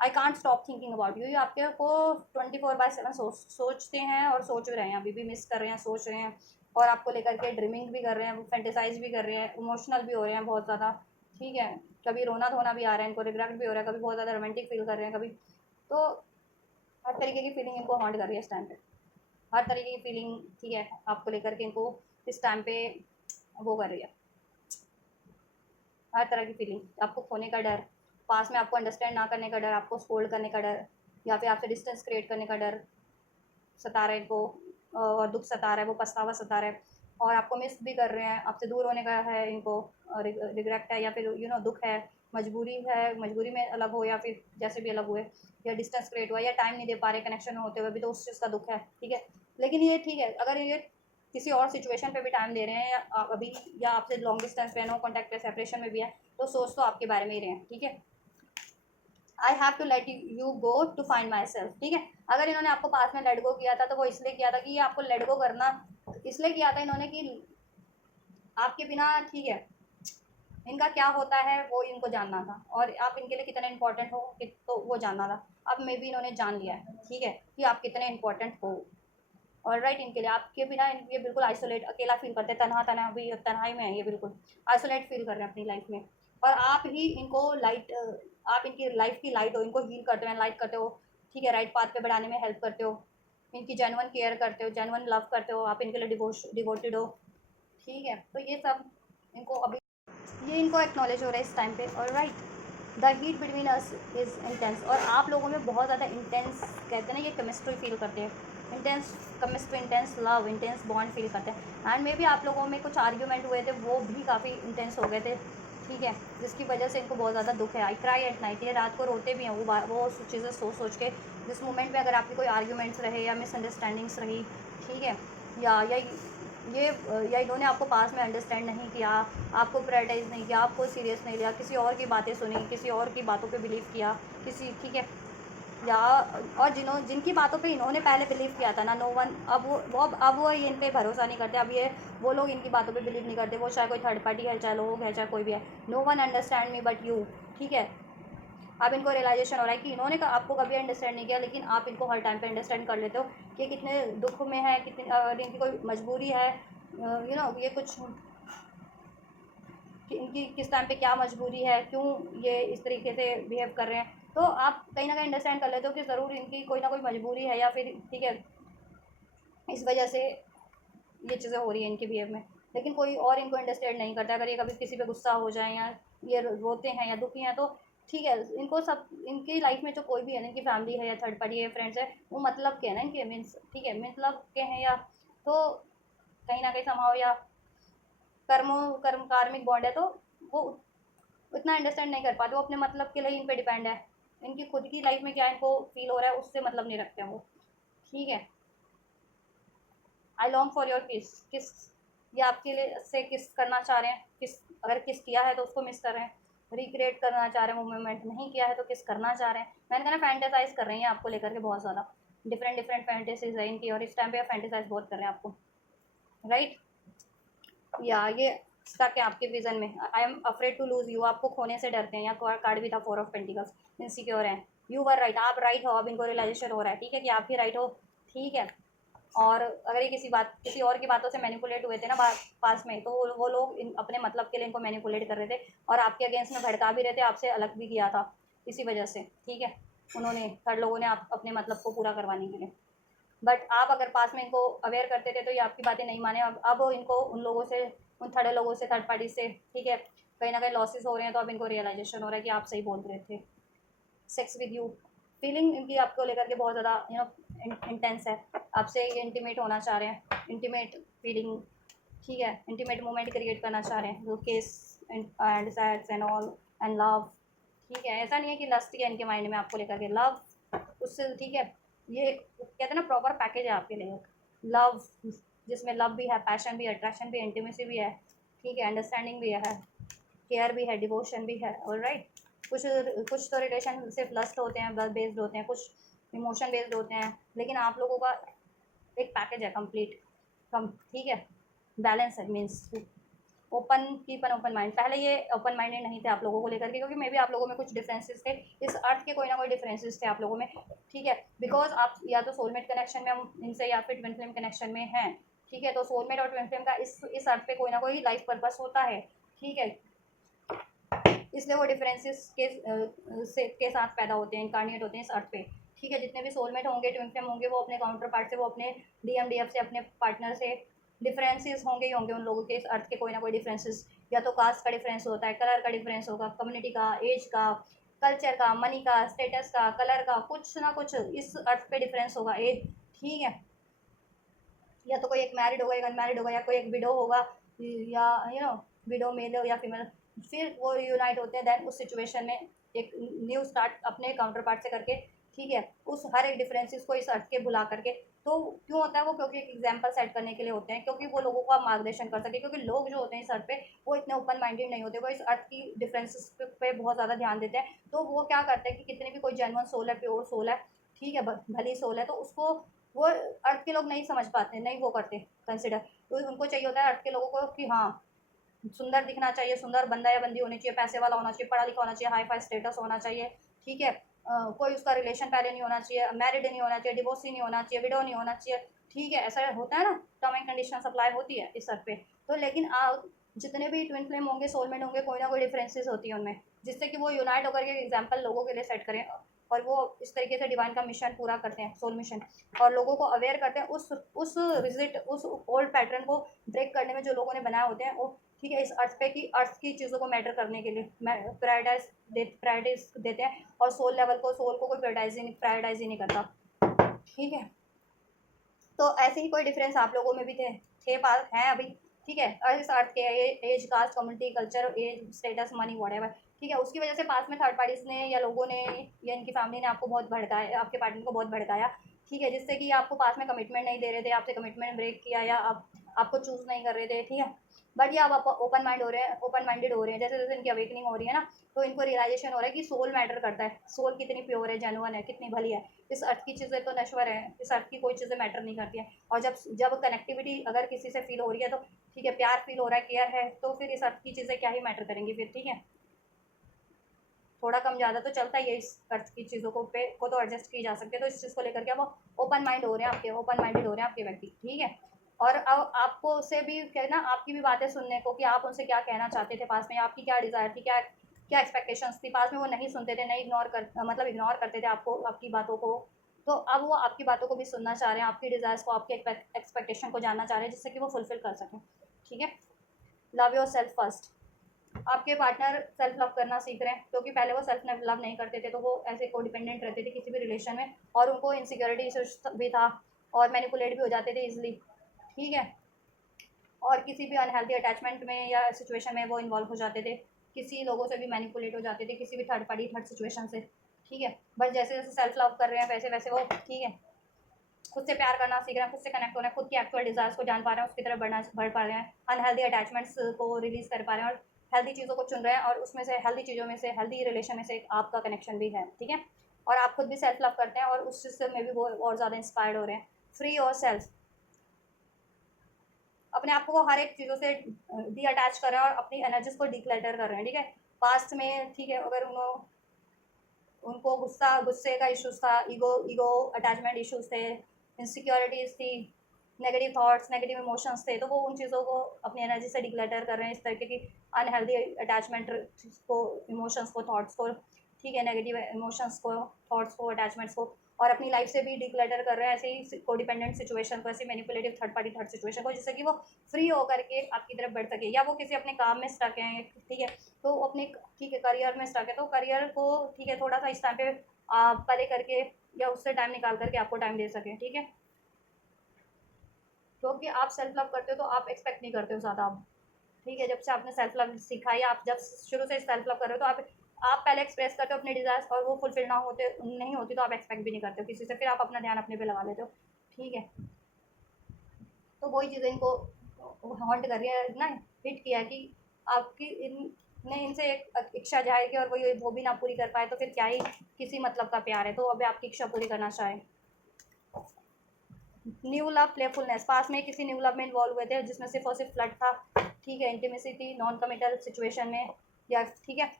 I can't stop thinking about you, ये आपके को 24/7 सोचते हैं, और सोच भी रहे हैं, अभी भी मिस कर रहे हैं, सोच रहे हैं, और आपको लेकर के ड्रीमिंग भी कर रहे हैं, फैंटेसाइज भी कर रहे हैं, इमोशनल भी हो रहे हैं बहुत ज़्यादा, ठीक है। कभी रोना धोना भी आ रहा है इनको, रिग्रेट भी हो रहा है, कभी बहुत ज़्यादा रोमांटिक फील कर रहे हैं, कभी तो हर तरीके की फीलिंग इनको हॉन्ट कर रही है इस टाइम पे, हर तरीके की फीलिंग, ठीक है, आपको लेकर के इनको इस टाइम पे वो कर रही है, हर तरह की फीलिंग, आपको खोने का डर, पास में आपको अंडरस्टैंड ना करने का डर, आपको स्कोल्ड करने का डर, या फिर आपसे डिस्टेंस क्रिएट करने का डर सता रहा है इनको, और दुख सता रहा है, वो पछतावा सता रहा है, और आपको मिस भी कर रहे हैं, आपसे दूर होने का है इनको, रिग्रेट है, या फिर दुख है, मजबूरी है, मजबूरी में अलग हो, या फिर जैसे भी अलग हुए, या डिस्टेंस क्रिएट हुआ, या टाइम नहीं दे पा रहे कनेक्शन होते हुए भी, तो उस चीज़ का दुख है, ठीक है। लेकिन ये ठीक है, अगर ये किसी और सिचुएशन पे भी टाइम दे रहे हैं, या अभी, या आपसे लॉन्ग डिस्टेंस पे, नो कॉन्टैक्ट पे, सेपरेशन में भी है, तो सोच तो आपके बारे में ही रहे हैं, ठीक है। I have to let you go to find myself, ठीक है। अगर इन्होंने आपको पास में लेट गो किया था, तो वो इसलिए किया था कि ये आपको लेट गो करना इसलिए किया था इन्होंने कि आपके बिना ठीक है, इनका क्या होता है वो इनको जानना था, और आप इनके लिए कितने इंपॉर्टेंट हो तो वो जानना था। अब मे बी इन्होंने जान लिया है, ठीक है, कि आप कितने इंपॉर्टेंट हो। और राइट, इनके लिए आपके बिना ये बिल्कुल आइसोलेट, अकेला फील करते हैं, तनहा तनहा भी तन्हाई में है ये, बिल्कुल आइसोलेट फील कर रहे हैं अपनी लाइफ में। और आप ही इनको लाइट, आप इनकी लाइफ की लाइट हो, इनको हील करते हो, लाइट करते हो, ठीक है, राइट पाथ पे बढ़ाने में हेल्प करते हो, इनकी जेन्युइन केयर करते हो, जेन्युइन लव करते हो, आप इनके लिए डिवोटेड हो, ठीक है। तो ये सब इनको अभी, ये इनको एक्नॉलेज हो रहा है इस टाइम पे। और right, the heat between us is intense, और आप लोगों में बहुत ज़्यादा इंटेंस, कहते हैं ना, ये केमिस्ट्री फील करते हैं, intense chemistry, intense love, intense bond feel करते हैं। एंड मे बी आप लोगों में कुछ आर्ग्यूमेंट हुए थे, वो भी काफ़ी इंटेंस हो गए थे, ठीक है, जिसकी वजह से इनको बहुत ज़्यादा दुख है। आई क्राई एट नाइट, ये रात को रोते भी हैं वो चीज़ें सोच के, जिस मोमेंट में अगर आपकी कोई आर्ग्यूमेंट्स रहे या मिसअंडरस्टैंडिंग्स रही, ठीक है, या ये या इन्होंने आपको पास में अंडरस्टैंड नहीं किया, आपको प्रायोरिटाइज़ नहीं किया, आपको सीरियस नहीं लिया, किसी और की बातें सुनी, किसी और की बातों पे बिलीव किया, किसी, ठीक है, या और जिनकी बातों पे इन्होंने पहले बिलीव किया था ना, नो वन, अब वो ये इन पे भरोसा नहीं करते, अब ये वो लोग इनकी बातों पे बिलीव नहीं करते, वो चाहे कोई थर्ड पार्टी है, चाहे लोग है, चाहे कोई भी है। No one understand me but you, ठीक है। अब इनको रियलाइजेशन हो रहा है कि इन्होंने आपको कभी अंडरस्टैंड नहीं किया, लेकिन आप इनको हर टाइम पे अंडरस्टैंड कर लेते हो कि कितने दुख में है, कितनी इनकी कोई मजबूरी है, ये कुछ कि इनकी किस टाइम पे क्या मजबूरी है, क्यों ये इस तरीके से बिहेव कर रहे हैं। तो आप कहीं ना कहीं अंडरस्टैंड कर लेते हो कि ज़रूर इनकी कोई ना कोई मजबूरी है, या फिर ठीक है, इस वजह से ये चीज़ें हो रही हैं इनके बिहेव में। लेकिन कोई और इनको अंडरस्टैंड नहीं करता। अगर ये कभी किसी पे गुस्सा हो जाए, या ये रोते हैं या दुखी हैं, तो ठीक है, इनको सब, इनकी लाइफ में जो कोई भी है, इनकी फैमिली है या थर्ड पार्टी है, फ्रेंड्स है, वो मतलब के हैं ना इनके, मीन्स, ठीक है, मतलब के हैं, या तो कहीं ना कहीं समाओ, या कर्म कार्मिक बॉन्ड है, तो वो उतना अंडरस्टैंड नहीं कर पाते, वो अपने मतलब के लिए इन पे डिपेंड है। इनकी खुद की लाइफ में क्या इनको फील हो रहा है उससे मतलब नहीं रखते हैं वो, ठीक है। आई लॉन्ग फॉर योर किस, ये आपके लिए से किस करना चाह रहे हैं, किस, अगर किस किया है तो उसको मिस कर रहे हैं, रिक्रिएट करना चाह रहे हैं वो मोमेंट, नहीं किया है तो किस करना चाह रहे हैं। मैंने कहा ना, फैंटेसाइज कर रही हैं आपको लेकर के बहुत ज़्यादा, डिफरेंट डिफरेंट फैंटेसीज है इनकी, और इस टाइम पे आप फैंटेसाइज बहुत कर रहे हैं आपको, राइट। या ये स्टक है आपके विजन में, I am afraid to lose you, आपको खोने से डरते हैं, या कार्ड भी था 4 ऑफ पेंटिकल्स, इनसिक्योर हैं। यू वर राइट, आप राइट हो, अब इनको रियलाइजेशन हो रहा है, ठीक है, कि आप ही राइट हो, ठीक है। और अगर ये किसी और की बातों से मैनिपुलेट हुए थे ना पास में, तो वो लोग अपने मतलब के लिए इनको मैनिपुलेट कर रहे थे, और आपके अगेंस्ट में भड़का भी रहे थे, आपसे अलग भी किया था इसी वजह से, ठीक है, उन्होंने, थर्ड लोगों ने आप अपने मतलब को पूरा करवाने के लिए। बट आप अगर पास में इनको अवेयर करते थे तो ये आपकी बातें नहीं माने। अब इनको उन लोगों से, उन थर्ड लोगों से, थर्ड पार्टी से, ठीक है, कहीं ना कहीं लॉसेस हो रहे हैं, तो अब इनको रियलाइजेशन हो रहा है कि आप सही बोल रहे थे। सेक्स विद यू, फीलिंग इनकी आपको लेकर के बहुत ज़्यादा इंटेंस है, आपसे ये इंटीमेट होना चाह रहे हैं, इंटीमेट फीलिंग, ठीक है, इंटीमेट मोमेंट क्रिएट करना चाह रहे हैं, जो case and sex and all and love, ठीक है। ऐसा नहीं है कि लस्ट है इनके माइंड में आपको लेकर के, लव उससे, ठीक है, ये कहते हैं ना, प्रॉपर पैकेज है आपके लिए, लव, जिसमें लव भी है, पैशन भी है, अट्रैक्शन भी है, इंटीमेसी भी है, ठीक है, अंडरस्टैंडिंग भी है, केयर भी है, डिवोशन भी है, और राइट। कुछ कुछ तो रिलेशन सिर्फ लस्ट होते हैं, ब्लड बेस्ड होते हैं, कुछ इमोशन बेस्ड होते हैं, लेकिन आप लोगों का एक पैकेज है कंप्लीट, ठीक है, बैलेंस है, means open, keep an open mind. पहले ये ओपन माइंडेड नहीं थे आप लोगों को लेकर के, क्योंकि मे बी आप लोगों में कुछ डिफरेंसेस थे, इस अर्थ के कोई ना कोई डिफरेंसेस थे आप लोगों में, ठीक है, बिकॉज आप या तो सोलमेट कनेक्शन में हम इनसे, या फिर ट्विन फ्लेम कनेक्शन में हैं, ठीक है। तो सोलमेट और ट्विन फ्लेम का इस अर्थ पे कोई ना कोई लाइफ पर्पस होता है, ठीक है, इसलिए वो डिफरेंसेस के साथ पैदा होते हैं, इनकारनेट होते हैं इस अर्थ पे, ठीक है। जितने भी सोलमेट होंगे, ट्विन फ्लेम होंगे, वो अपने काउंटर पार्ट से, वो अपने DMDF से, अपने पार्टनर से डिफरेंसेस होंगे ही होंगे उन लोगों के, इस अर्थ के कोई ना कोई डिफरेंसेस, या तो कास्ट का डिफरेंस होता है, कलर का डिफरेंस होगा, कम्युनिटी का, एज का, कल्चर का, मनी का, स्टेटस का, कलर का, कुछ ना कुछ इस अर्थ पे डिफरेंस होगा, एज, ठीक है। या तो कोई एक मैरिड होगा, एक अनमैरिड होगा, या कोई एक विडो होगा, या विडो मेल हो या फीमेल, फिर वो यूनाइट होते हैं, देन उस सिचुएशन में एक न्यू स्टार्ट अपने काउंटर पार्ट से करके, ठीक है, उस हर एक डिफरेंसेस को इस अर्थ के भुला करके। तो क्यों होता है वो, क्योंकि एक एग्जाम्पल सेट करने के लिए होते हैं, क्योंकि वो लोगों का मार्गदर्शन कर सके, क्योंकि लोग जो होते हैं इस अर्थ पे, वो इतने ओपन माइंडेड नहीं होते, वो इस अर्थ की डिफरेंसेस पे बहुत ज़्यादा ध्यान देते हैं। तो वो क्या करते हैं कि कितनी भी कोई जेन्युइन सोल है, प्योर सोल है, ठीक है, भली सोल है, तो उसको वो अर्थ के लोग नहीं समझ पाते, नहीं वो करते कंसिडर। तो उनको चाहिए होता है अर्थ के लोगों को कि हाँ सुंदर दिखना चाहिए, सुंदर बंदा या बंदी होनी चाहिए, पैसे वाला होना चाहिए, पढ़ा लिखा होना चाहिए, हाई फाई स्टेटस होना चाहिए, ठीक है, कोई उसका रिलेशन पहले नहीं होना चाहिए, मैरिड नहीं होना चाहिए, डिवोर्सी नहीं होना चाहिए, विडो नहीं होना चाहिए, ठीक है, ऐसा होता है ना, टर्म एंड कंडीशन सप्लाई होती है इस अर्थ पे। तो लेकिन जितने भी ट्विन फ्लेम होंगे, सोलमेट होंगे, कोई ना कोई डिफरेंसेस होती है उनमें, जिससे कि वो यूनाइट होकर के एग्जाम्पल लोगों के लिए सेट करें, और वो इस तरीके से डिवाइन का मिशन पूरा करते हैं, सोल मिशन, और लोगों को अवेयर करते हैं उस रिजिट उस ओल्ड पैटर्न को ब्रेक करने में जो लोगों ने बनाए होते हैं वो, ठीक है, इस अर्थ पे की अर्थ की चीज़ों को मैटर करने के लिए प्रायोरिटाइज देते हैं, और सोल लेवल को, सोल को कोई प्रायोरिटाइज ही नहीं करता, ठीक है। तो ऐसे ही कोई डिफरेंस आप लोगों में भी थे पास हैं अभी, ठीक है, और इस अर्थ के age, caste, community, culture, age, status, money, whatever, ठीक है, उसकी वजह से पास में थर्ड पार्टीज ने या लोगों ने या इनकी फैमिली ने आपको बहुत भड़काया, आपके पार्टनर को बहुत भड़काया, ठीक है, जिससे कि आपको पास में कमिटमेंट नहीं दे रहे थे, आपसे कमिटमेंट ब्रेक किया, या आपको चूज़ नहीं कर रहे थे, ठीक है। बट ये आप ओपन माइंड हो रहे हैं, ओपन माइंडेड हो रहे हैं, जैसे जैसे इनकी अवेकनिंग हो रही है ना, तो इनको रियलाइजेशन हो रहा है कि सोल मैटर करता है, सोल कितनी प्योर है, जेन्युइन है, कितनी भली है, इस अर्थ की चीज़ें तो नश्वर है, इस अर्थ की कोई चीज़ें मैटर नहीं करती हैं, और जब जब कनेक्टिविटी अगर किसी से फील हो रही है तो ठीक है, प्यार फील हो रहा है, केयर है, तो फिर इस अर्थ की चीज़ें क्या ही मैटर करेंगी फिर, ठीक है, थोड़ा कम ज़्यादा तो चलता ही है, इस अर्थ की चीज़ों को तो एडजस्ट की जा सकती है, तो इस चीज़ को लेकर के वो ओपन माइंड हो रहे हैं आपके, ओपन माइंडेड हो रहे हैं आपके व्यक्ति, ठीक है। और अब आपको से भी कहना, आपकी भी बातें सुनने को कि आप उनसे क्या कहना चाहते थे पास में, आपकी क्या डिज़ायर थी, क्या क्या एक्सपेक्टेशंस थी, पास में वो नहीं सुनते थे, नहीं मतलब इग्नोर करते थे आपको, आपकी बातों को, तो अब वो आपकी बातों को भी सुनना चाह रहे हैं, आपकी डिज़ायर्स को, आपके एक्सपेक्टेशन को जानना चाह रहे हैं, जिससे कि वो फुलफिल कर सकें, ठीक है। Love your self first. आपके पार्टनर सेल्फ लव करना सीख रहे हैं, क्योंकि पहले वो सेल्फ लव नहीं करते थे, तो वो ऐसे को डिपेंडेंट रहते थे किसी भी रिलेशन में, और उनको इनसिक्योरिटी भी था, और मैनिपुलेट भी हो जाते थे इजिली, ठीक है, और किसी भी अनहेल्दी अटैचमेंट में या सिचुएशन में वो इन्वॉल्व हो जाते थे, किसी लोगों से भी मैनिपुलेट हो जाते थे, किसी भी थर्ड सिचुएशन से, ठीक है। बट जैसे जैसे सेल्फ लव कर रहे हैं वैसे वैसे वो, ठीक है, खुद से प्यार करना सीख रहे हैं, खुद से कनेक्ट हो रहे हैं, खुद की एक्चुअल डिजायर्स को जान पा रहे हैं, उसकी तरफ बढ़ पा रहे हैं, अनहेल्दी अटैचमेंट्स को रिलीज कर पा रहे हैं, और हेल्दी चीज़ों को चुन रहे हैं, और उसमें से हेल्दी चीज़ों में से, हेल्दी रिलेशन में से आपका कनेक्शन भी है, ठीक है, और आप खुद भी सेल्फ लव करते हैं, और उस चीज़ में भी वो और ज़्यादा इंस्पायर्ड हो रहे हैं। फ्री और सेल्फ, अपने आप को हर एक चीज़ों से डी अटैच कर रहे हैं, और अपनी एनर्जीज को डिक्लटर कर रहे हैं, ठीक है। पास्ट में, ठीक है, अगर उनको गुस्से का इश्यूज था, ईगो अटैचमेंट इश्यूज थे, इनसिक्योरिटीज थी, नेगेटिव थॉट्स, नेगेटिव इमोशंस थे, तो वो उन चीज़ों को अपनी एनर्जी से डिक्लटर कर रहे हैं, इस तरीके की अनहेल्दी अटैचमेंट को, इमोशंस को, थॉट्स को, ठीक है, नेगेटिव इमोशंस को, थॉट्स को, अटैचमेंट्स को, और अपनी लाइफ से भी डिक्लटर कर रहे हैं, ऐसे ही कोडिपेंडेंट सिचुएशन को, ऐसे मैनिपुलेटिव थर्ड सिचुएशन को, जिससे कि वो फ्री होकर के आपकी तरफ बढ़ सके, या वो किसी अपने काम में स्टक हैं, ठीक है, तो अपने, ठीक है, करियर में स्टक है, तो करियर को, ठीक है, थोड़ा सा इस टाइम पे परे करके या उससे टाइम निकाल करके आपको टाइम दे सकें, ठीक है, क्योंकि आप सेल्फ लव करते हो तो आप एक्सपेक्ट नहीं करते हो ज़्यादा आप, ठीक है, जब से आपने सेल्फ लव सीखा है, आप जब शुरू से सेल्फ लव कर रहे हो, तो आप पहले एक्सप्रेस करते हो अपने डिज़ायर्स, और वो फुलफिल ना होते नहीं होती, तो आप एक्सपेक्ट भी नहीं करते हो किसी से, फिर आप अपना ध्यान अपने पे लगा लेते हो, ठीक है। तो वही चीज़ें इनको हॉन्ट कर रही है ना, हिट किया है कि आपकी ने इनसे एक इच्छा जाहिर की, और वो भी ना पूरी कर पाए, तो फिर क्या ही किसी मतलब का प्यार है, तो अभी आपकी इच्छा पूरी करना चाहे। न्यू लव, प्लेफुलनेस, पास में किसी न्यू लव में इन्वॉल्व हुए थे, जिसमें सिर्फ और सिर्फ फ्लर्ट था, ठीक है, इंटीमेसी थी, नॉन कमिटल सिचुएशन में, या ठीक है,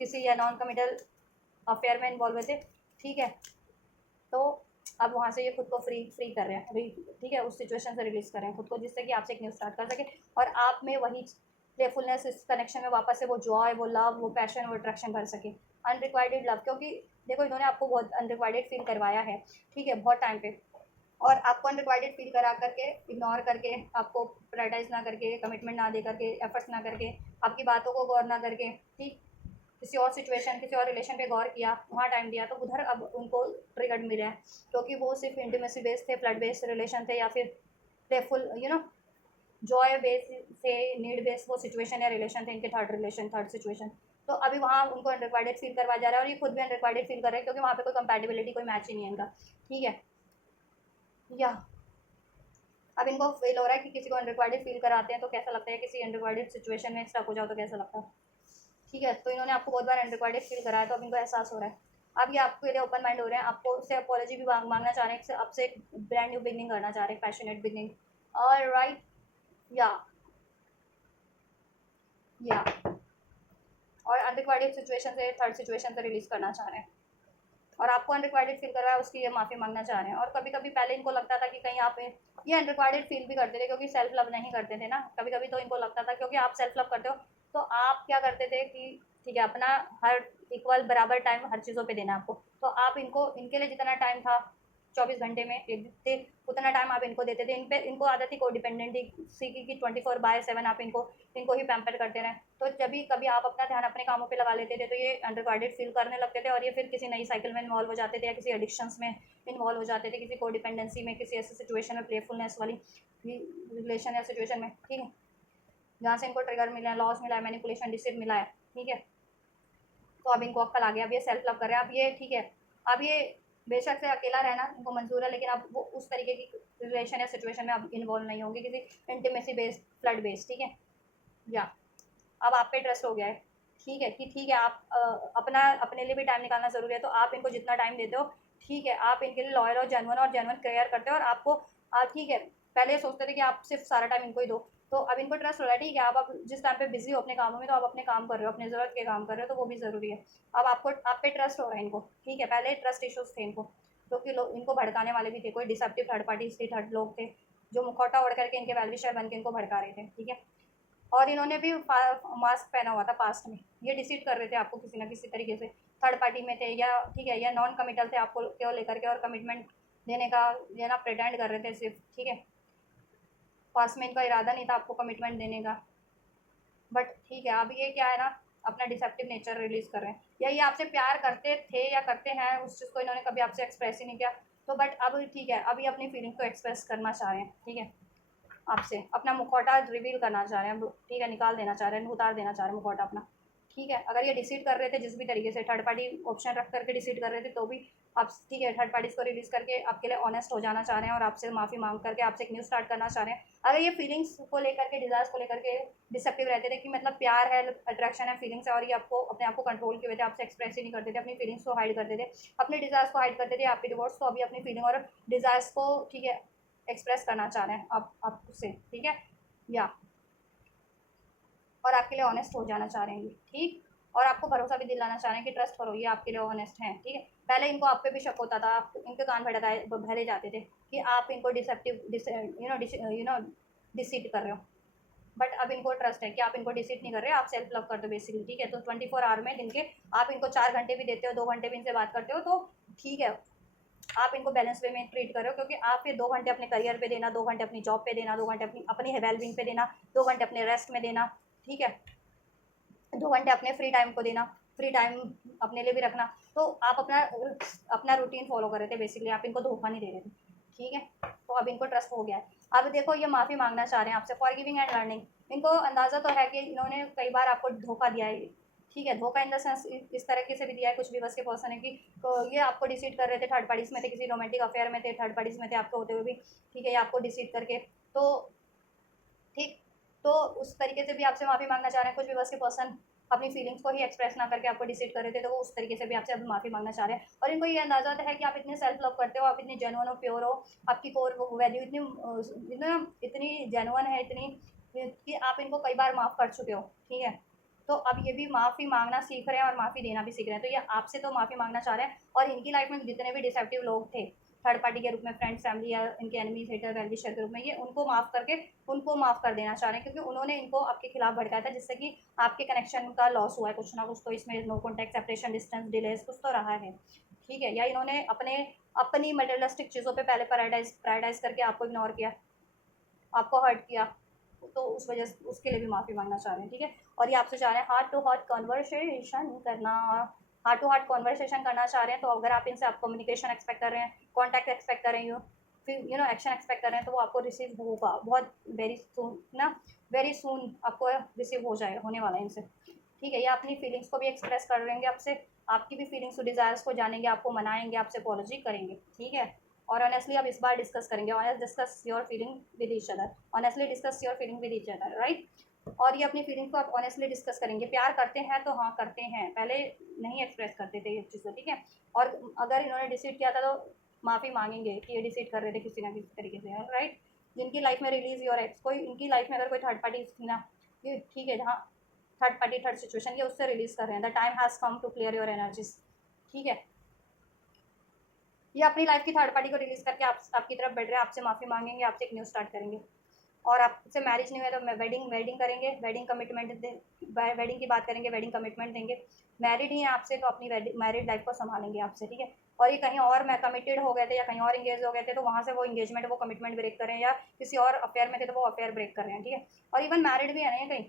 किसी या नॉन कमिटल अफेयर में इन्वॉल्व हुए थे, ठीक है, तो अब वहाँ से ये खुद को फ्री फ्री कर रहे हैं अभी, ठीक है, उस सिचुएशन से रिलीज कर रहे हैं खुद को, जिससे कि आपसे एक न्यू स्टार्ट कर सके, और आप में वही प्लेफुलनेस, इस कनेक्शन में वापस से वो जॉय, वो लव, वो पैशन, वो अट्रैक्शन कर सके, अनरिक्वाइटेड लव, क्योंकि देखो इन्होंने आपको बहुत अनरिक्वाइटेड फील करवाया है, ठीक है, बहुत टाइम पे, और आपको अनरिक्वाइटेड फील करा करके, इग्नोर करके, आपको प्रायोरिटाइज ना करके, कमिटमेंट ना दे करके, एफर्ट्स ना करके, आपकी बातों को गौर ना करके, ठीक, किसी और सिचुएशन, किसी और रिलेशन पे गौर किया, वहाँ टाइम दिया, तो उधर अब उनको ट्रिगर्ड मिले हैं, क्योंकि वो सिर्फ इंटीमेसी बेस्ड थे, फ्लड बेस्ड रिलेशन थे, या फिर प्लेफुल जॉय बेस से नीड बेस्ड वो सिचुएशन या रिलेशन थे इनके, थर्ड सिचुएशन, तो अभी वहाँ उनको अनरिक्वाइटेड फील करवाया जा रहा है, और ये खुद भी अनरिक्वाइटेड फील कर रहे हैं, क्योंकि वहाँ पे कोई कंपैटिबिलिटी, कोई मैच ही नहीं है इनका, ठीक है, या अब इनको फील हो रहा है कि किसी को अनरिक्वाइटेड फील कराते हैं तो कैसा लगता है, किसी अनरिक्वाइटेड सिचुएशन में स्टक हो जाओ तो कैसा लगता है, ठीक है, तो इन्होंने आपको बहुत बार अनरिक्वाइटेड फील कराया, तो अब इनको एहसास हो रहा है, अब ये आपके लिए ओपन माइंड हो रहे हैं, आपको उससे अपॉलॉजी भी मांगना चाह रहे हैं, आपसे एक ब्रांड न्यू बिगनिंग करना चाह रहे हैं, पैशनेट बिगनिंग। ऑलराइट, या या और अनरिक्वायर्ड सिचुएशन से, थर्ड सिचुएशन से रिलीज करना चाह रहे हैं, और आपको अनरिक्वायर्ड फील कर रहा है, उसकी ये माफ़ी मांगना चाह रहे हैं। और कभी कभी पहले इनको लगता था कि कहीं आप ये अनरिक्वायर्ड फील भी करते थे, क्योंकि सेल्फ लव नहीं करते थे ना, कभी कभी तो इनको लगता था, क्योंकि आप सेल्फ लव करते हो तो आप क्या करते थे कि ठीक है, अपना हर इक्वल बराबर टाइम हर चीज़ों पे देना आपको, तो आप इनको, इनके लिए जितना टाइम था 24 घंटे में जितने, उतना टाइम आप इनको देते थे। इन पे इनको आदत थी को डिपेंडेंटी सी की 24/7 आप इनको इनको ही पैम्पर करते रहें। तो जब भी कभी आप अपना ध्यान अपने कामों पे लगा लेते थे, तो ये अनरिक्वायर्ड फील करने लगते थे, और ये फिर किसी नई साइकिल में इन्वॉल्व हो जाते थे, या किसी एडिक्शंस में इन्वॉल्व हो जाते थे, किसी को डिपेंडेंसी में, किसी ऐसी सिचुएशन में, प्लेफुलनेस वाली रिलेशन या सिचुएशन में, ठीक है, जहाँ से इनको ट्रिगर मिला है, लॉस मिला है, मैनिपुलेशन, डिसीट मिला है, ठीक है। तो अब इनको अक्ल आ गया, अब ये सेल्फ लव कर रहे हैं, अब ये ठीक है, अब ये बेशक से अकेला रहना इनको मंजूर है, लेकिन अब वो उस तरीके की रिलेशन या सिचुएशन में अब इन्वॉल्व नहीं होंगे, किसी इंटीमेसी बेस्ड, फ्लड बेस्ड, ठीक है। या अब आप पे ट्रस्ट हो गया है, ठीक है, कि ठीक है, आप अपना अपने लिए भी टाइम निकालना ज़रूरी है, तो आप इनको जितना टाइम देते हो, ठीक है, आप इनके लिए लॉयल और जेन्युइन केयर करते हो, और आपको ठीक है, पहले ये सोचते थे कि आप सिर्फ सारा टाइम इनको ही दो, तो अब इनको ट्रस्ट हो रहा है, ठीक है, आप जिस टाइम पे बिजी हो अपने कामों में, तो आप अपने काम कर रहे हो, अपनी ज़रूरत के काम कर रहे हो, तो वो भी ज़रूरी है। अब आपको आप पे ट्रस्ट हो रहा है इनको, ठीक है, पहले ट्रस्ट इशूज़ थे इनको, क्योंकि लोग इनको भड़काने वाले भी थे, कोई डिसेप्टिव थर्ड पार्टी से थर्ड लोग थे, जो मुखौटा ओढ़ करके इनके वेलविशर बन के इनको भड़का रहे थे, ठीक है। और इन्होंने भी मास्क पहना हुआ था पास्ट में, ये डिसीट कर रहे थे आपको किसी ना किसी तरीके से, थर्ड पार्टी में थे, या ठीक है, या नॉन कमिटल थे आपको क्यों लेकर के, और कमिटमेंट देने का लेना प्रिटेंड कर रहे थे सिर्फ, ठीक है, पास्ट में इनका इरादा नहीं था आपको कमिटमेंट देने का, बट ठीक है, अब ये क्या है ना, अपना डिसेप्टिव नेचर रिलीज कर रहे हैं, या ये आपसे प्यार करते थे या करते हैं, उस चीज़ को इन्होंने कभी आपसे एक्सप्रेस ही नहीं किया, तो बट अब ठीक है, अभी अपनी फीलिंग को एक्सप्रेस करना चाह रहे हैं, ठीक है, आपसे अपना मुखौटा रिवील करना चाह रहे हैं, ठीक है, निकाल देना चाह रहे हैं, उतार देना चाह रहे हैं मुखौटा अपना, ठीक है। अगर ये डिसीड कर रहे थे जिस भी तरीके से, थर्ड पार्टी ऑप्शन रख करके डिसीड कर रहे थे, तो भी आप ठीक है, थर्ड पार्टीज को रिलीज करके आपके लिए ऑनेस्ट हो जाना चाह रहे हैं, और आपसे माफ़ी मांग करके आपसे एक न्यू स्टार्ट करना चाह रहे हैं। अगर ये फीलिंग्स को लेकर के, डिजायर्स को लेकर के डिसेप्टिव रहते थे कि मतलब प्यार है, अट्रैक्शन है, फीलिंग्स है, और ये आपको अपने आप को कंट्रोल किए हुए थे, आपसे एक्सप्रेस ही नहीं करते थे, अपनी फीलिंग्स को हाइड करते थे, अपने डिजायर्स को हाइड करते थे, आपके डिवोर्स, तो अभी अपनी फीलिंग और डिजायर्स को ठीक है एक्सप्रेस करना चाह रहे हैं आप उससे, ठीक है, या और आपके लिए ऑनेस्ट हो जाना चाह रहे हैं, ठीक, और आपको भरोसा भी दिलाना चाह रहे हैं कि ट्रस्ट करो, ये आपके लिए ऑनेस्ट हैं, ठीक है। पहले इनको आप पे भी शक होता था, आप इनके कान भटकाए भरे जाते थे कि आप इनको डिसेप्टिव डिसीट कर रहे हो, बट अब इनको ट्रस्ट है कि आप इनको डिसीट नहीं कर रहे, आप सेल्फ लव करते हो बेसिकली, ठीक है। तो 24 आवर में दिन के आप इनको 4 घंटे भी देते हो, 2 घंटे भी इनसे बात करते हो, तो ठीक है, आप इनको बैलेंस वे में ट्रीट करो, क्योंकि आप फिर 2 घंटे अपने करियर पे देना, 2 घंटे अपनी जॉब पे देना, 2 घंटे अपनी अपनी वेलबींग पे देना, 2 घंटे अपने रेस्ट में देना, ठीक है, 2 घंटे अपने फ्री टाइम को देना, फ्री टाइम अपने लिए भी रखना, तो आप अपना अपना रूटीन फॉलो कर रहे थे बेसिकली, आप इनको धोखा नहीं दे रहे थे, ठीक है। तो अब इनको ट्रस्ट हो गया है, अब देखो ये माफ़ी मांगना चाह रहे हैं आपसे, फॉरगिविंग एंड लर्निंग। इनको अंदाज़ा तो है कि इन्होंने कई बार आपको धोखा दिया है, ठीक है, धोखा इन द सेंस इस तरीके से भी दिया है, कुछ भी बस के पर्सन है कि तो ये आपको डिसीड कर रहे थे, थर्ड पार्टीज में थे, किसी रोमांटिक अफेयर में थे, थर्ड पार्टीज में थे आपके होते हुए भी, ठीक है, ये आपको डिसीड करके, तो ठीक, तो उस तरीके से भी आपसे माफ़ी मांगना चाह रहे हैं, कुछ भी बस के पर्सन अपनी फीलिंग्स को ही एक्सप्रेस ना करके आपको डिसीड कर रहे थे, तो वो उस तरीके से भी आपसे अब माफ़ी मांगना चाह रहे हैं, और इनको ये अंदाजा है कि आप इतने सेल्फ लव करते हो, आप इतने जेन्युइन हो, प्योर हो, आपकी कोर वैल्यू इतनी जेन्युइन है, इतनी कि आप इनको कई बार माफ़ कर चुके हो, ठीक है। तो अब ये भी माफ़ी मांगना सीख रहे हैं और माफ़ी देना भी सीख रहे हैं, तो ये आपसे तो माफ़ी मांगना चाह रहे हैं, और इनकी लाइफ में जितने भी डिसेप्टिव लोग थे थर्ड पार्टी के रूप में, फ्रेंड्स, फैमिली, या इनके एनिमीज, हेटर, वेलविशर के रूप में, ये उनको माफ़ करके उनको माफ़ कर देना चाह रहे हैं, क्योंकि उन्होंने इनको आपके खिलाफ भड़काया था, जिससे कि आपके कनेक्शन का लॉस हुआ है कुछ ना कुछ, तो इसमें no contact, separation, distance, delays कुछ तो रहा है, ठीक है, या इन्होंने अपनी मटेरियलिस्टिक चीज़ों पे पहले प्रायोरिटाइज करके आपको इग्नोर किया, आपको हर्ट किया, तो उस वजह से उसके लिए भी माफ़ी मांगना चाह रहे हैं, ठीक है। और ये आपसे चाह रहे हैं हार्ट टू हार्ट कन्वर्सेशन करना, हार्ट टू हार्ट कन्वर्सेशन करना चाह रहे हैं, तो अगर आप इनसे आप कम्युनिकेशन एक्सपेक्ट कर रहे हैं, कॉन्टैक्ट एक्सपेक्ट कर रहे हो, फिर एक्शन एक्सपेक्ट कर रहे हैं, तो वो आपको रिसीव होगा बहुत वेरी सून ना, वेरी सून आपको रिसीव हो जाएगा, होने वाला है इनसे, ठीक है। ये अपनी फीलिंग्स को भी एक्सप्रेस कर रहेंगे आपसे, आपकी भी फीलिंग्स डिज़ायर्स को जानेंगे, आपको मनाएंगे, आपसे अपॉलॉजी करेंगे, ठीक है। और ऑनेस्टली अब इस बार डिस्कस करेंगे, honest discuss your feeling with each other, honestly discuss your feeling with each other, right. और ये अपनी फीलिंग्स को आप ऑनेस्टली डिस्कस करेंगे। प्यार करते हैं तो हाँ करते हैं, पहले नहीं एक्सप्रेस करते थे ये चीज़ें, ठीक है। और अगर इन्होंने डिसीड किया था तो माफ़ी मांगेंगे कि ये डिसीड कर रहे थे किसी ना किसी तरीके से, राइट। जिनकी लाइफ में रिलीज योर एक्स, कोई इनकी लाइफ में अगर कोई थर्ड पार्टी थी ना, ये ठीक है, जहाँ थर्ड पार्टी थर्ड सिचुएशन ये उससे रिलीज कर रहे हैं। The time has come to clear your energies, ठीक है। ये अपनी लाइफ की थर्ड पार्टी को रिलीज करके आपकी तरफ बढ़ रहे हैं, आपसे माफ़ी मांगेंगे, आपसे एक न्यू स्टार्ट करेंगे। और आपसे मैरिज नहीं हुआ तो वेडिंग वेडिंग करेंगे, वेडिंग कमिटमेंट वेडिंग की बात करेंगे, वेडिंग कमिटमेंट देंगे। मैरिड ही हैं आपसे तो अपनी मैरिड लाइफ को संभालेंगे आपसे, ठीक है। और ये कहीं और मैं कमिटेड हो गए थे या कहीं और इंगेज हो गए थे तो वहाँ से वो इंगेजमेंट वो कमिटमेंट ब्रेक करें, या किसी और अफेयर में थे तो वो अफेयर ब्रेक कर रहे हैं, ठीक है। और इवन मैरिड भी है ना ये कहीं,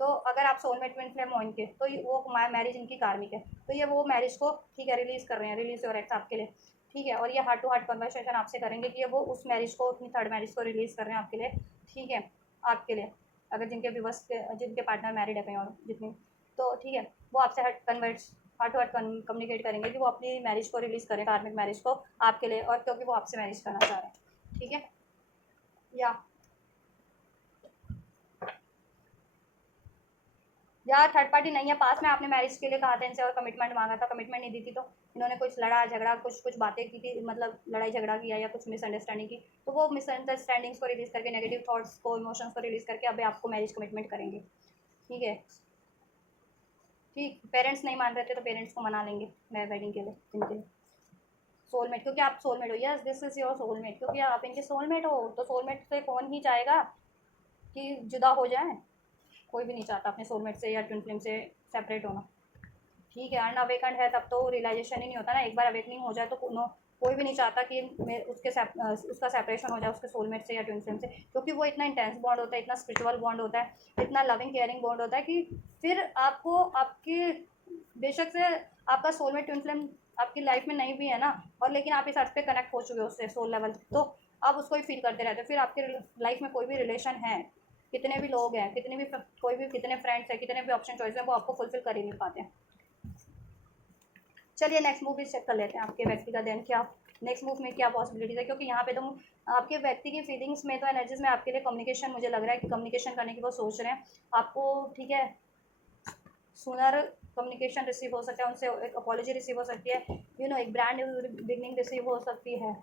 तो अगर आप सोलमेट ट्विन फ्लेम हो इनके तो वो मैरिज इनकी कार्मिक है, तो ये वो मैरिज को ठीक है रिलीज कर रहे हैं, रिलीज योर एक्स आपके लिए, ठीक है। और ये हार्ट टू हार्ट कन्वर्सेशन आपसे करेंगे कि ये वो उस मैरिज को, अपनी थर्ड मैरिज को रिलीज कर रहे हैं आपके लिए, ठीक है। आपके लिए अगर जिनके विवश जिनके पार्टनर मैरिड है कहीं और जितनी, तो ठीक है, वो आपसे हार्ट टू हार्ट कम्युनिकेट करेंगे कि वो अपनी मैरिज को रिलीज करें, कार्मिक मैरिज को आपके लिए, और क्योंकि वो आपसे मैरिज करना चाह रहे हैं, ठीक है। यार थर्ड पार्टी नहीं है, पास में आपने मैरिज के लिए कहा था इनसे और कमिटमेंट मांगा था, कमिटमेंट नहीं दी थी, तो इन्होंने कुछ लड़ा झगड़ा, कुछ कुछ बातें की थी, मतलब लड़ाई झगड़ा किया या कुछ मिसअंडरस्टैंडिंग की, तो वो मिसअंडरस्टैंडिंग्स को रिलीज करके, नेगेटिव थॉट्स को, इमोशंस को रिलीज करके अभी आपको मैरिज कमिटमेंट करेंगे, ठीक है। ठीक, पेरेंट्स नहीं मान रहे थे तो पेरेंट्स को मना लेंगे मैं वेडिंग के लिए जिनके सोलमेट, क्योंकि आप सोलमेट हो, yes this is your soulmate, क्योंकि आप इनके सोलमेट हो, तो सोलमेट से कौन ही चाहेगा कि जुदा हो जाए। कोई भी नहीं चाहता अपने सोलमेट से या ट्विन फ्लेम से सेपरेट होना, ठीक है। अनअवेकन है तब तो रियलाइजेशन ही नहीं होता ना, एक बार अवेकनिंग हो जाए तो कोई भी नहीं चाहता कि उसका सेपरेशन हो जाए उसके सोलमेट से या ट्विन फ्लेम से, क्योंकि वो इतना इंटेंस बॉन्ड होता है, इतना स्पिरिचुअल बॉन्ड होता है, इतना लविंग केयरिंग बॉन्ड होता है कि फिर आपको आपके बेशक से आपका सोलमेट ट्विन फ्लेम आपकी लाइफ में नहीं भी है ना, और लेकिन आप इस अर्थ पे कनेक्ट हो चुके हो उससे सोल लेवल, तो आप उसको ही फील करते रहते हो। फिर आपके लाइफ में कोई भी रिलेशन है, कितने भी लोग हैं, कितने भी कोई भी कितने फ्रेंड्स हैं, कितने भी ऑप्शन चॉइस हैं, वो आपको फुलफिल कर ही नहीं पाते हैं। चलिए नेक्स्ट मूव भी चेक कर लेते हैं आपके व्यक्ति का देन क्या, नेक्स्ट मूव में क्या पॉसिबिलिटीज़ है, क्योंकि यहाँ पे तो आपके व्यक्ति की फीलिंग्स में तो एनर्जीज में आपके लिए कम्युनिकेशन, मुझे लग रहा है कि कम्युनिकेशन करने की वो सोच रहे हैं आपको, ठीक है। सुनर कम्युनिकेशन रिसीव हो सकता है उनसे, एक अपॉलॉजी रिसीव हो सकती है, एक ब्रांड न्यू बिगनिंग रिसीव हो सकती है,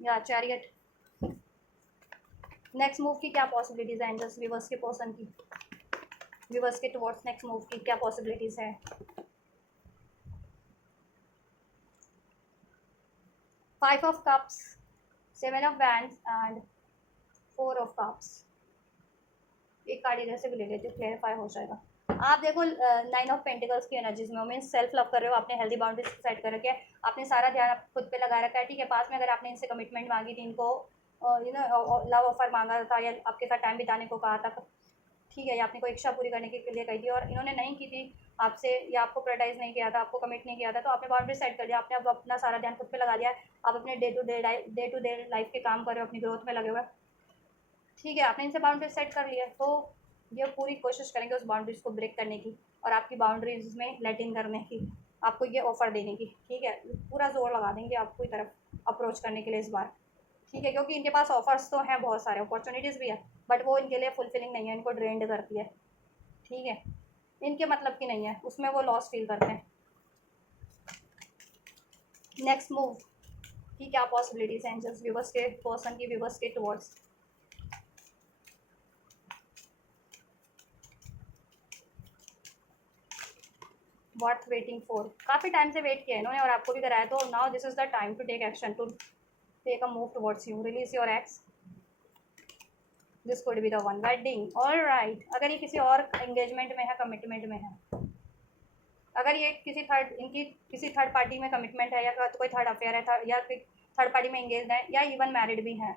या चैरियट। नेक्स्ट मूव की क्या पॉसिबिलिटीज़ है एंजल्स, विवर्स के पर्सन की, विवर्स के टुवर्ड्स नेक्स्ट मूव की क्या पॉसिबिलिटीज़ है। 5 of cups, 7 of wands and 4 of cups। एक कार्ड इधर से भी ले लेते हो, क्लेरिफाई हो जाएगा। आप देखो 9 ऑफ पेंटिकल्स की एनर्जीज में मीन सेल्फ लव कर रहे हो, आपने हेल्दी बाउंड्रीज सेट कर रखे हैं, आपने सारा ध्यान खुद पे लगा रखा है, ठीक है। पास में अगर आपने इनसे कमिटमेंट मांगी थी, इनको लव ऑफर मांगा था या आपके साथ टाइम बिताने को कहा था, ठीक है, या आपने कोई इच्छा पूरी करने के लिए कही थी और इन्होंने नहीं की थी आपसे, या आपको प्रायोरिटाइज नहीं किया था, आपको कमिट नहीं किया था, तो आपने बाउंड्री सेट कर दिया, आपने अब अपना सारा ध्यान खुद पे लगा दिया, आप अपने डे टू डे लाइफ के काम कर रहे हो, अपनी ग्रोथ में लगे हुए, ठीक है। आपने इनसे बाउंड्री सेट कर लिया, तो ये पूरी कोशिश करेंगे उस बाउंड्रीज को ब्रेक करने की और आपकी बाउंड्रीज में लेट इन करने की, आपको ये ऑफर देने की, ठीक है। पूरा जोर लगा देंगे आपको तरफ अप्रोच करने के लिए इस बार, ठीक है, क्योंकि इनके पास ऑफर्स तो हैं, बहुत सारे अपॉर्चुनिटीज़ भी है, बट वो इनके लिए फुलफिलिंग नहीं है, इनको ड्रेंड करती है, ठीक है। इनके मतलब की नहीं है, उसमें वो लॉस फील करते हैं। नेक्स्ट मूव की क्या पॉसिबिलिटीज हैं एंजल्स, व्यूवर्स के पर्सन की, व्यूवर्स के टुवर्ड्स। वर्थ वेटिंग फॉर, काफ़ी टाइम से वेट किया है इन्होंने और आपको भी कराया, तो now this is the time to take action, to take a move towards you, release your ex, this could be the one, wedding, all right. अगर ये किसी और एंगेजमेंट में है, कमिटमेंट में है, अगर ये इनकी किसी थर्ड पार्टी में कमिटमेंट है, या कोई थर्ड अफेयर है, या थर्ड पार्टी में एंगेज है, या इवन मैरिड भी हैं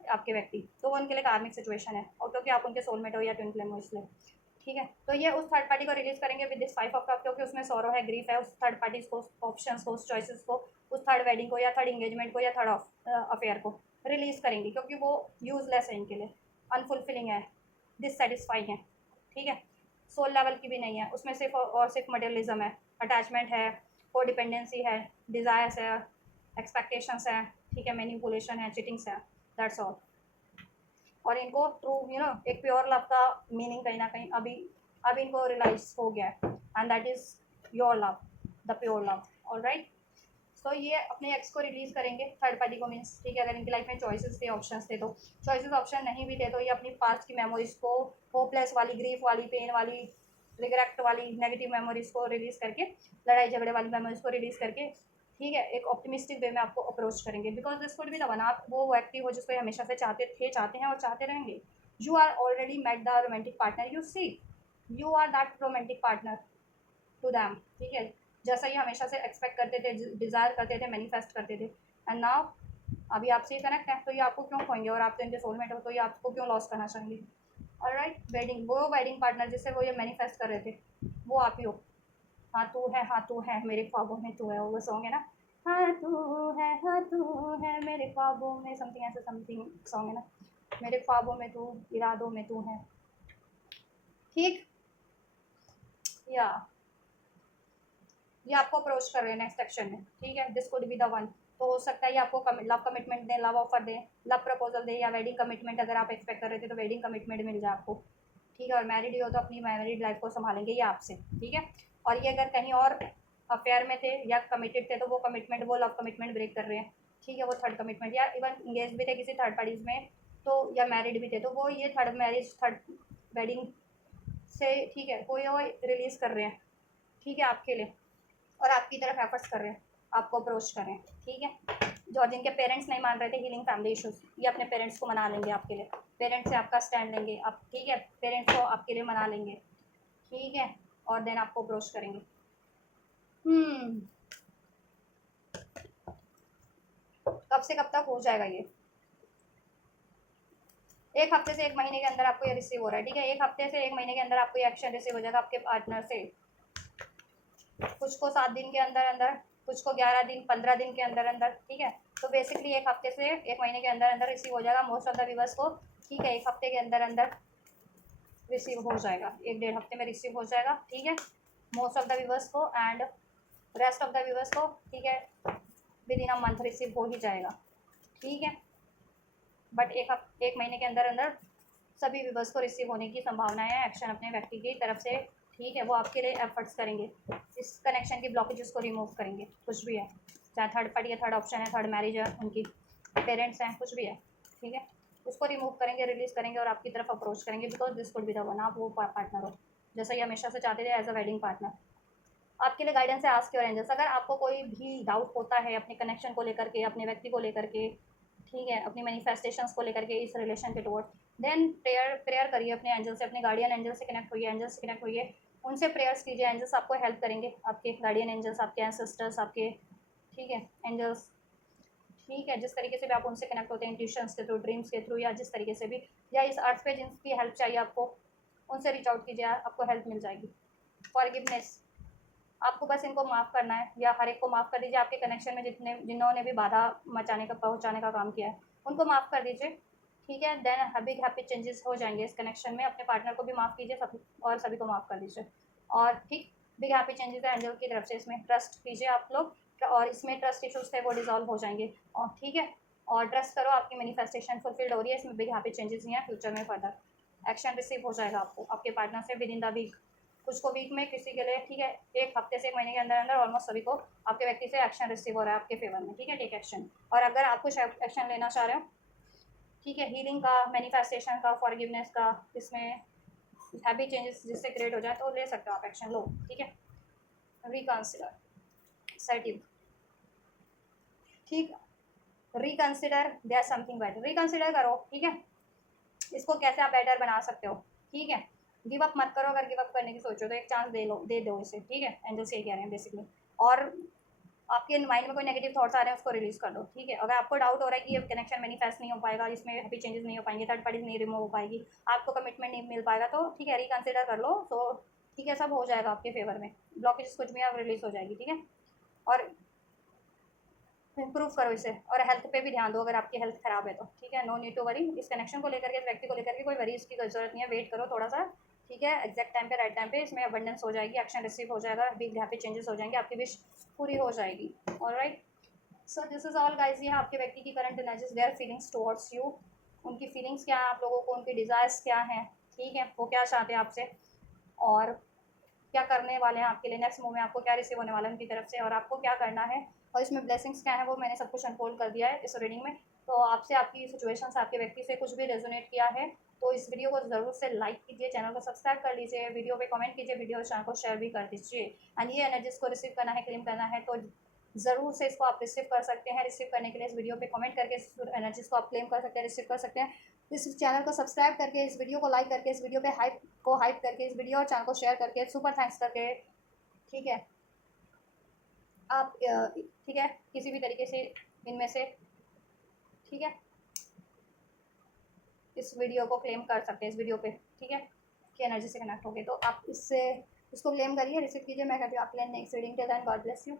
आपके व्यक्ति, तो वो उनके लिए कार्मिक सिचुएशन है, और क्योंकि आप उनके सोलमेट हो या ट्विन फ्लेम हो इसलिए, ठीक है। तो ये उस थर्ड पार्टी को रिलीज करेंगे विद दिस 5 ऑफ कप, क्योंकि उसमें सॉरो है, ग्रीफ है, उस थर्ड पार्टी को, ऑप्शंस को, उस चॉइसेस को, उस थर्ड वेडिंग को या थर्ड इंगेजमेंट को या थर्ड अफेयर को रिलीज करेंगे, क्योंकि वो यूजलेस है इनके लिए, अनफुलफिलिंग है, डिससेटिस्फाइंग है, ठीक है। सोल लेवल की भी नहीं है, उसमें सिर्फ और सिर्फ मटेरियलिज्म है, अटैचमेंट है, को डिपेंडेंसी है, डिज़ायर्स है, एक्सपेक्टेशंस है, ठीक है, मैनिपुलेशन है, चिटिंग्स है, दैट्स ऑल। और इनको ट्रू एक प्योर लव का मीनिंग कहीं ना कहीं अभी इनको रियलाइज हो गया है, and that is your love, the pure love. Alright, so ये अपने एक्स को रिलीज करेंगे, थर्ड पार्टी को मीन्स, ठीक है। अगर इनकी लाइफ में चॉइसेस थे, ऑप्शंस थे, तो चॉइसेस ऑप्शन नहीं भी थे तो ये अपनी पास्ट की मेमोरीज को, होपलेस वाली, ग्रीफ वाली, पेन वाली, रिग्रेट वाली नेगेटिव मेमोरीज को रिलीज करके, लड़ाई झगड़े वाली मेमोरीज को रिलीज करके, ठीक है, एक ऑप्टिमिस्टिक वे में आपको अप्रोच करेंगे। Because this could be the one, आप वो व्यक्ति हो जिसको ये हमेशा से चाहते हैं और चाहते रहेंगे। You are already met the romantic partner, you see, you are that romantic partner to them, ठीक है। जैसा ये हमेशा से एक्सपेक्ट करते थे, डिज़ायर करते थे, मैनिफेस्ट करते थे, एंड नाउ अभी आपसे ये कनेक्ट है, तो ये आपको क्यों खोएंगे, और आप तो इनके सोलमेट हो, तो ये आपको क्यों लॉस करना चाहेंगे। ऑलराइट, वेडिंग, वो वेडिंग पार्टनर जिससे वो ये मैनिफेस्ट कर रहे थे, वो आप ही हो। हाँ तू है मेरे ख्वाबों में तू है, वो सॉन्ग है ना, हाँ तू है मेरे ख्वाबों में, समथिंग ऐसे समथिंग सॉन्ग है ना, मेरे ख्वाबों में तू, इरादों में तू है, ठीक। या ये आपको अप्रोच कर रहे हैं नेक्स्ट सेक्शन में, ठीक है। This could be the one. तो हो सकता है ये आपको लव कमिटमेंट दें, लव ऑफर दें, लव प्रपोजल दें, या वेडिंग कमिटमेंट अगर आप एक्सपेक्ट कर रहे थे तो वेडिंग कमिटमेंट मिल जाए आपको, ठीक है। और मैरिड ही हो तो अपनी मैरिड लाइफ को संभालेंगे ये आपसे, ठीक है। और ये अगर कहीं और अफेयर में थे या कमिटेड थे तो वो कमिटमेंट, वो लव कमिटमेंट ब्रेक कर रहे हैं, ठीक है। वो थर्ड कमिटमेंट, या इवन इंगेज भी थे किसी थर्ड पार्टीज में तो, या मैरिड भी थे तो वो ये थर्ड मैरिज, थर्ड वेडिंग से, ठीक है, कोई और रिलीज़ कर रहे हैं, ठीक है, आपके लिए, और आपकी तरफ एफर्ट्स कर रहे हैं, आपको अप्रोच कर रहे हैं, ठीक है। जो जिनके पेरेंट्स नहीं मान रहे थे, हीलिंग फैमिली इश्यूज, ये अपने पेरेंट्स को मना लेंगे आपके लिए, पेरेंट्स से आपका स्टैंड लेंगे आप, ठीक है, पेरेंट्स को आपके लिए मना लेंगे, ठीक है, और देन आपको अप्रोच करेंगे। कब से कब तक हो जाएगा ये, एक हफ्ते से एक महीने के अंदर आपको ये रिसीव हो रहा है, ठीक है। एक हफ्ते से एक महीने के अंदर आपको ये एक्शन रिसीव हो जाएगा आपके पार्टनर से, कुछ को 7 दिन के अंदर अंदर, कुछ को 11 दिन, 15 दिन के अंदर अंदर, ठीक है। तो बेसिकली एक हफ्ते से एक महीने के अंदर अंदर रिसीव हो जाएगा मोस्ट ऑफ द व्यूवर्स को, ठीक है। एक हफ्ते के अंदर अंदर रिसीव हो जाएगा, 1-1.5 हफ्ते में रिसीव हो जाएगा, ठीक है, मोस्ट ऑफ द व्यूवर्स को, and rest of the viewers को, ठीक है, with in a month receive हो ही जाएगा, ठीक है। बट एक महीने के अंदर अंदर सभी व्यूवर्स को रिसीव होने की संभावना है, एक्शन अपने व्यक्ति की तरफ से, ठीक है। वो आपके लिए एफर्ट्स करेंगे, इस कनेक्शन की ब्लॉकेजेस को रिमूव करेंगे, कुछ भी है, चाहे थर्ड पार्टी है, थर्ड ऑप्शन है, थर्ड मैरिज है, उनकी पेरेंट्स हैं, कुछ भी है, ठीक है। उसको रिमूव करेंगे, रिलीज़ करेंगे और आपकी तरफ अप्रोच करेंगे, because this could be the one, आप वो पार्टनर हो जैसा ये हमेशा से चाहते थे एज अ वेडिंग पार्टनर। आपके लिए गाइडेंस है आस्क योर एंजल्स। अगर आपको कोई भी डाउट होता है अपने कनेक्शन को लेकर के, अपने व्यक्ति को लेकर के, ठीक है, अपनी मैनिफेस्टेशंस को लेकर के, इस रिलेशन के टुवर्ड्स, देन प्रेयर करिए अपने एंजल से, अपने गार्डियन एंजल से कनेक्ट होइए, एंजल से कनेक्ट होइए, उनसे प्रेयर्स कीजिए, एंजल्स आपको हेल्प करेंगे, आपके गार्डियन एंजल्स, आपके एंसेस्टर्स, आपके, ठीक है, एंजल्स, ठीक है। जिस तरीके से भी आप उनसे कनेक्ट होते हैं, इंट्यूशंस के थ्रू, ड्रीम्स के थ्रू, या जिस तरीके से भी, या इस अर्थ पे जिनकी हेल्प चाहिए आपको, उनसे रीच आउट कीजिए, आपको हेल्प मिल जाएगी। फॉरगिवनेस, आपको बस इनको माफ़ करना है, या हर एक को माफ़ कर दीजिए, आपके कनेक्शन में जिन्होंने भी बाधा मचाने का, पहुंचाने का काम किया है, उनको माफ़ कर दीजिए, ठीक है। देन बिग हैप्पी चेंजेस हो जाएंगे इस कनेक्शन में। अपने पार्टनर को भी माफ़ कीजिए, सब और सभी को माफ़ कर दीजिए, और ठीक, बिग हैप्पी चेंजेस है एंजल की तरफ से, इसमें ट्रस्ट कीजिए आप लोग, और इसमें ट्रस्ट इशूज़ थे वो डिजॉल्व हो जाएंगे, और ठीक है, और ट्रस्ट करो, आपकी मैनिफेस्टेशन फुलफिल्ड हो रही है, इसमें बिग हैप्पी चेंजेस नहीं है, फ्यूचर में फर्दर एक्शन रिसीव हो जाएगा आपको आपके पार्टनर से विद इन द वीक, कुछ को वीक में, किसी के लिए, ठीक है, एक हफ्ते से एक महीने के अंदर अंदर ऑलमोस्ट सभी को आपके व्यक्ति से एक्शन रिसीव हो रहा है आपके फेवर में, ठीक है। टेक एक्शन, और अगर आप कुछ एक्शन लेना चाह रहे हो, ठीक है, हीलिंग का, मैनिफेस्टेशन का, फॉरगिवनेस का, इसमें हैबिट चेंजेस जिससे क्रिएट हो जाए तो ले सकते हो आप एक्शन, लो, ठीक है। रिकंसिडर, सेटिव, ठीक, reconsider there something better, reconsider करो, ठीक है, इसको कैसे आप बेटर बना सकते हो, ठीक है। गिव अप मत करो, अगर गिव अप करने की सोचो तो एक चांस दे दो इसे, ठीक है। एंजल्स ये कह रहे हैं बेसिकली, और आपके माइंड में कोई नेगेटिव थॉट्स आ रहे हैं उसको रिलीज कर दो, ठीक है। अगर आपको डाउट हो रहा है कि ये कनेक्शन मैनिफेस्ट नहीं हो पाएगा, इसमें हैप्पी चेंजेस नहीं हो पाएंगे, थर्ड पार्टी नहीं रिमूव हो पाएगी, आपको कमिटमेंट नहीं मिल पाएगा, तो ठीक है, रिकंसिडर कर लो, तो ठीक है, सब हो जाएगा आपके फेवर में, ब्लॉकेज कुछ भी आप रिलीज हो जाएगी, ठीक है। और इम्प्रूव करो इसे, और हेल्थ पे भी ध्यान दो अगर आपकी हेल्थ खराब है तो, ठीक है। नो नीड टू वरी, इस कनेक्शन को लेकर के, इस व्यक्ति को लेकर के कोई वरी इसकी जरूरत नहीं है, वेट करो थोड़ा सा, ठीक है। एग्जैक्ट टाइम पे, राइट टाइम पे इसमें अबंडेंस हो जाएगी, एक्शन रिसीव हो जाएगा, बिग हैप्पी चेंजेस हो जाएंगे, आपकी विश पूरी हो जाएगी। Alright, so this is all guys, ये आपके व्यक्ति की current energies, their feelings towards you, उनकी फीलिंग्स क्या हैं आप लोगों को, उनकी डिज़ायर्स क्या हैं, ठीक है, वो क्या चाहते हैं आपसे, और क्या करने वाले हैं आपके लिए, नेक्स्ट मूव में आपको क्या रिसीव होने वाला है उनकी तरफ से, और आपको क्या करना है, और इसमें ब्लेसिंग्स क्या है वो मैंने सब कुछ अनफोल्ड कर दिया है इस रीडिंग में। तो आपसे, आपकी सिचुएशन से, आपके व्यक्ति से कुछ भी रेजोनेट किया है तो इस वीडियो को ज़रूर से लाइक कीजिए, चैनल को सब्सक्राइब कर लीजिए, वीडियो पे कमेंट कीजिए, वीडियो चैनल को शेयर भी कर दीजिए। एंड ये एनर्जीज को रिसीव करना है, क्लेम करना है, तो ज़रूर से इसको आप रिसीव कर सकते हैं। रिसीव करने के लिए इस वीडियो पे कमेंट करके इस एनर्जीज को आप क्लेम कर सकते हैं, रिसीव कर सकते हैं। इस चैनल को सब्सक्राइब करके, इस वीडियो को लाइक करके, इस वीडियो पे हाइप करके, इस वीडियो और चैनल को शेयर करके, सुपर थैंक्स करके, ठीक है, आप ठीक है, किसी भी तरीके से इनमें से, ठीक है, इस वीडियो को क्लेम कर सकते हैं, इस वीडियो पे, ठीक है, कि एनर्जी से कनेक्ट हो गए तो आप इससे इसको क्लेम करिए, रिसीव कीजिए। मैं कहती हूँ आप नेक्स्ट रीडिंग के, देन गॉड ब्लेस यू।